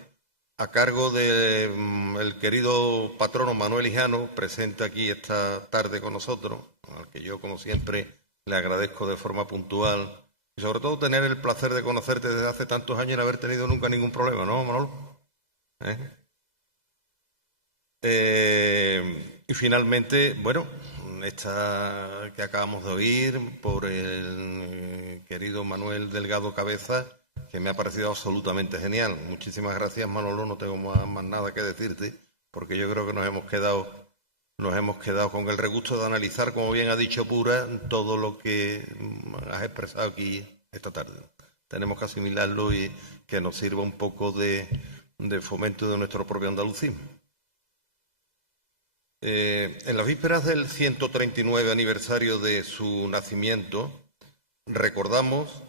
a cargo del querido patrono Manuel Hijano, presente aquí esta tarde con nosotros, al que yo, como siempre, le agradezco de forma puntual y sobre todo tener el placer de conocerte desde hace tantos años y no haber tenido nunca ningún problema, ¿no, Manolo? Y finalmente, bueno, esta que acabamos de oír por el querido Manuel Delgado Cabeza, que me ha parecido absolutamente genial. Muchísimas gracias, Manolo, no tengo más nada que decirte, porque yo creo que nos hemos quedado con el regusto de analizar, como bien ha dicho Pura, todo lo que has expresado aquí esta tarde. Tenemos que asimilarlo y que nos sirva un poco de fomento de nuestro propio andalucismo. En las vísperas del 139 aniversario de su nacimiento, recordamos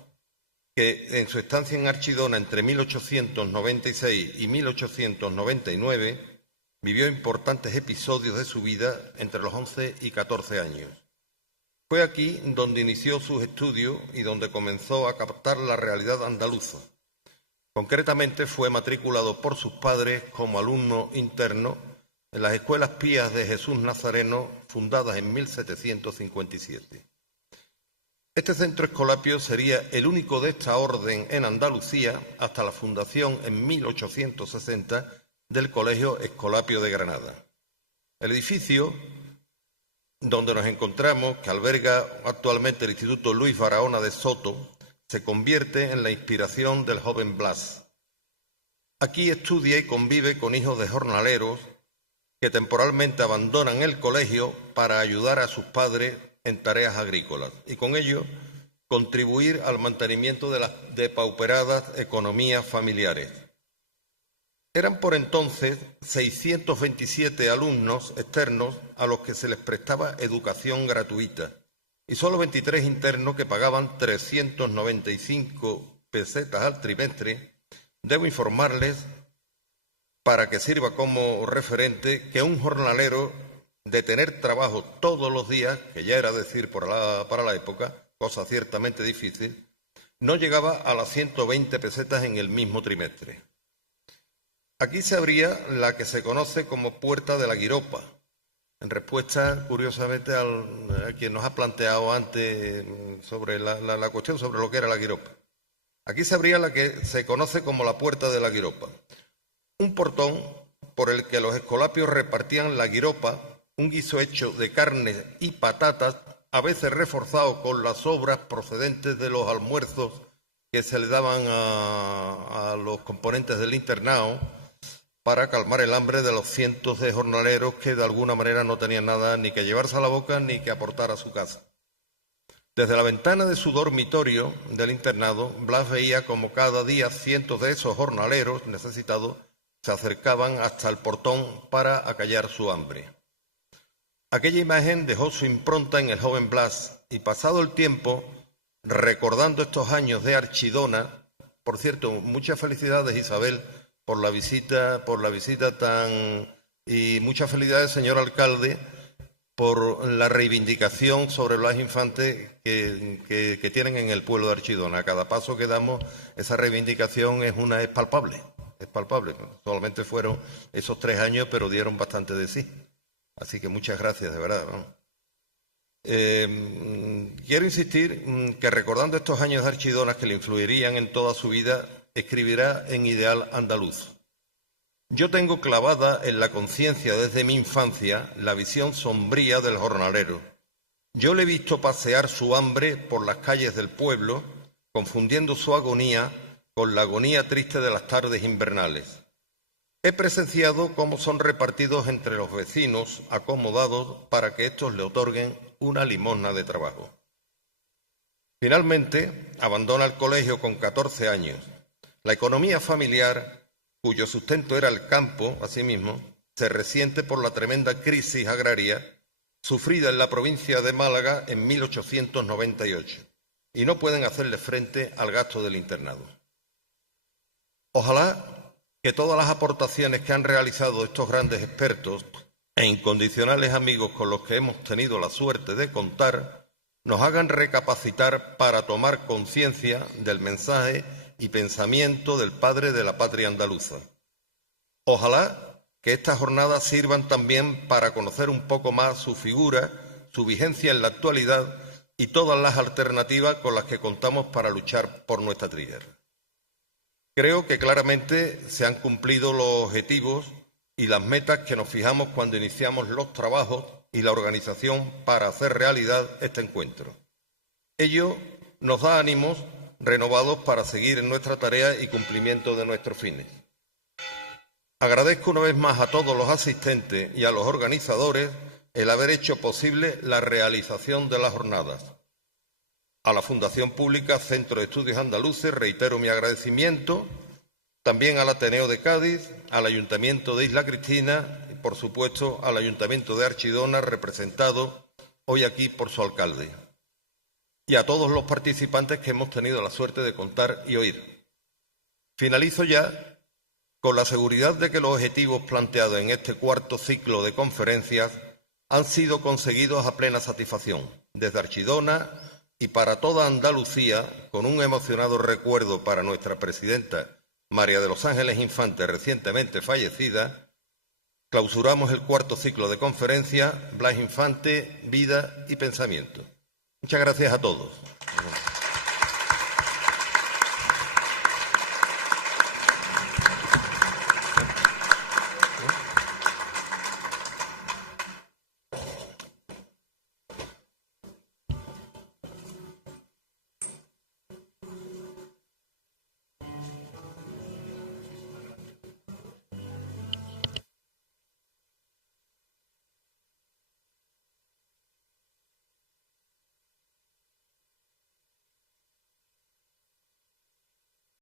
que en su estancia en Archidona entre 1896 y 1899 vivió importantes episodios de su vida entre los 11 y 14 años. Fue aquí donde inició sus estudios y donde comenzó a captar la realidad andaluza. Concretamente fue matriculado por sus padres como alumno interno en las Escuelas Pías de Jesús Nazareno, fundadas en 1757. Este centro escolapio sería el único de esta orden en Andalucía hasta la fundación en 1860 del Colegio Escolapio de Granada. El edificio donde nos encontramos, que alberga actualmente el Instituto Luis Barahona de Soto, se convierte en la inspiración del joven Blas. Aquí estudia y convive con hijos de jornaleros que temporalmente abandonan el colegio para ayudar a sus padres en tareas agrícolas y con ello contribuir al mantenimiento de las depauperadas economías familiares. Eran por entonces 627 alumnos externos a los que se les prestaba educación gratuita y solo 23 internos que pagaban 395 pesetas al trimestre. Debo informarles, para que sirva como referente, que un jornalero de tener trabajo todos los días, que ya era decir para la época, cosa ciertamente difícil, no llegaba a las 120 pesetas en el mismo trimestre. Aquí se abría la que se conoce como Puerta de la Guiropa, en respuesta, curiosamente, a quien nos ha planteado antes sobre la cuestión sobre lo que era la guiropa. Aquí se abría la que se conoce como la Puerta de la Guiropa, un portón por el que los escolapios repartían la guiropa, un guiso hecho de carne y patatas, a veces reforzado con las sobras procedentes de los almuerzos que se le daban a los componentes del internado para calmar el hambre de los cientos de jornaleros que de alguna manera no tenían nada ni que llevarse a la boca ni que aportar a su casa. Desde la ventana de su dormitorio del internado, Blas veía como cada día cientos de esos jornaleros necesitados se acercaban hasta el portón para acallar su hambre. Aquella imagen dejó su impronta en el joven Blas y, pasado el tiempo, recordando estos años de Archidona, por cierto, muchas felicidades, Isabel, por la visita y muchas felicidades, señor alcalde, por la reivindicación sobre Blas Infante que tienen en el pueblo de Archidona. A cada paso que damos, esa reivindicación es palpable. Es palpable. Solamente fueron esos 3 años, pero dieron bastante de sí. Así que muchas gracias, de verdad, ¿no? Quiero insistir que recordando estos años de Archidona que le influirían en toda su vida, escribirá en Ideal Andaluz. Yo tengo clavada en la conciencia desde mi infancia la visión sombría del jornalero. Yo le he visto pasear su hambre por las calles del pueblo, confundiendo su agonía con la agonía triste de las tardes invernales. He presenciado cómo son repartidos entre los vecinos acomodados para que éstos le otorguen una limosna de trabajo. Finalmente, abandona el colegio con 14 años. La economía familiar, cuyo sustento era el campo, asimismo, se resiente por la tremenda crisis agraria sufrida en la provincia de Málaga en 1898 y no pueden hacerle frente al gasto del internado. Ojalá que todas las aportaciones que han realizado estos grandes expertos e incondicionales amigos con los que hemos tenido la suerte de contar nos hagan recapacitar para tomar conciencia del mensaje y pensamiento del padre de la patria andaluza. Ojalá que estas jornadas sirvan también para conocer un poco más su figura, su vigencia en la actualidad y todas las alternativas con las que contamos para luchar por nuestra tierra. Creo que claramente se han cumplido los objetivos y las metas que nos fijamos cuando iniciamos los trabajos y la organización para hacer realidad este encuentro. Ello nos da ánimos renovados para seguir en nuestra tarea y cumplimiento de nuestros fines. Agradezco una vez más a todos los asistentes y a los organizadores el haber hecho posible la realización de las jornadas. A la Fundación Pública Centro de Estudios Andaluces reitero mi agradecimiento, también al Ateneo de Cádiz, al Ayuntamiento de Isla Cristina y, por supuesto, al Ayuntamiento de Archidona, representado hoy aquí por su alcalde, y a todos los participantes que hemos tenido la suerte de contar y oír. Finalizo ya con la seguridad de que los objetivos planteados en este cuarto ciclo de conferencias han sido conseguidos a plena satisfacción, desde Archidona y para toda Andalucía, con un emocionado recuerdo para nuestra presidenta María de los Ángeles Infante, recientemente fallecida. Clausuramos el cuarto ciclo de conferencia Blas Infante, Vida y Pensamiento. Muchas gracias a todos.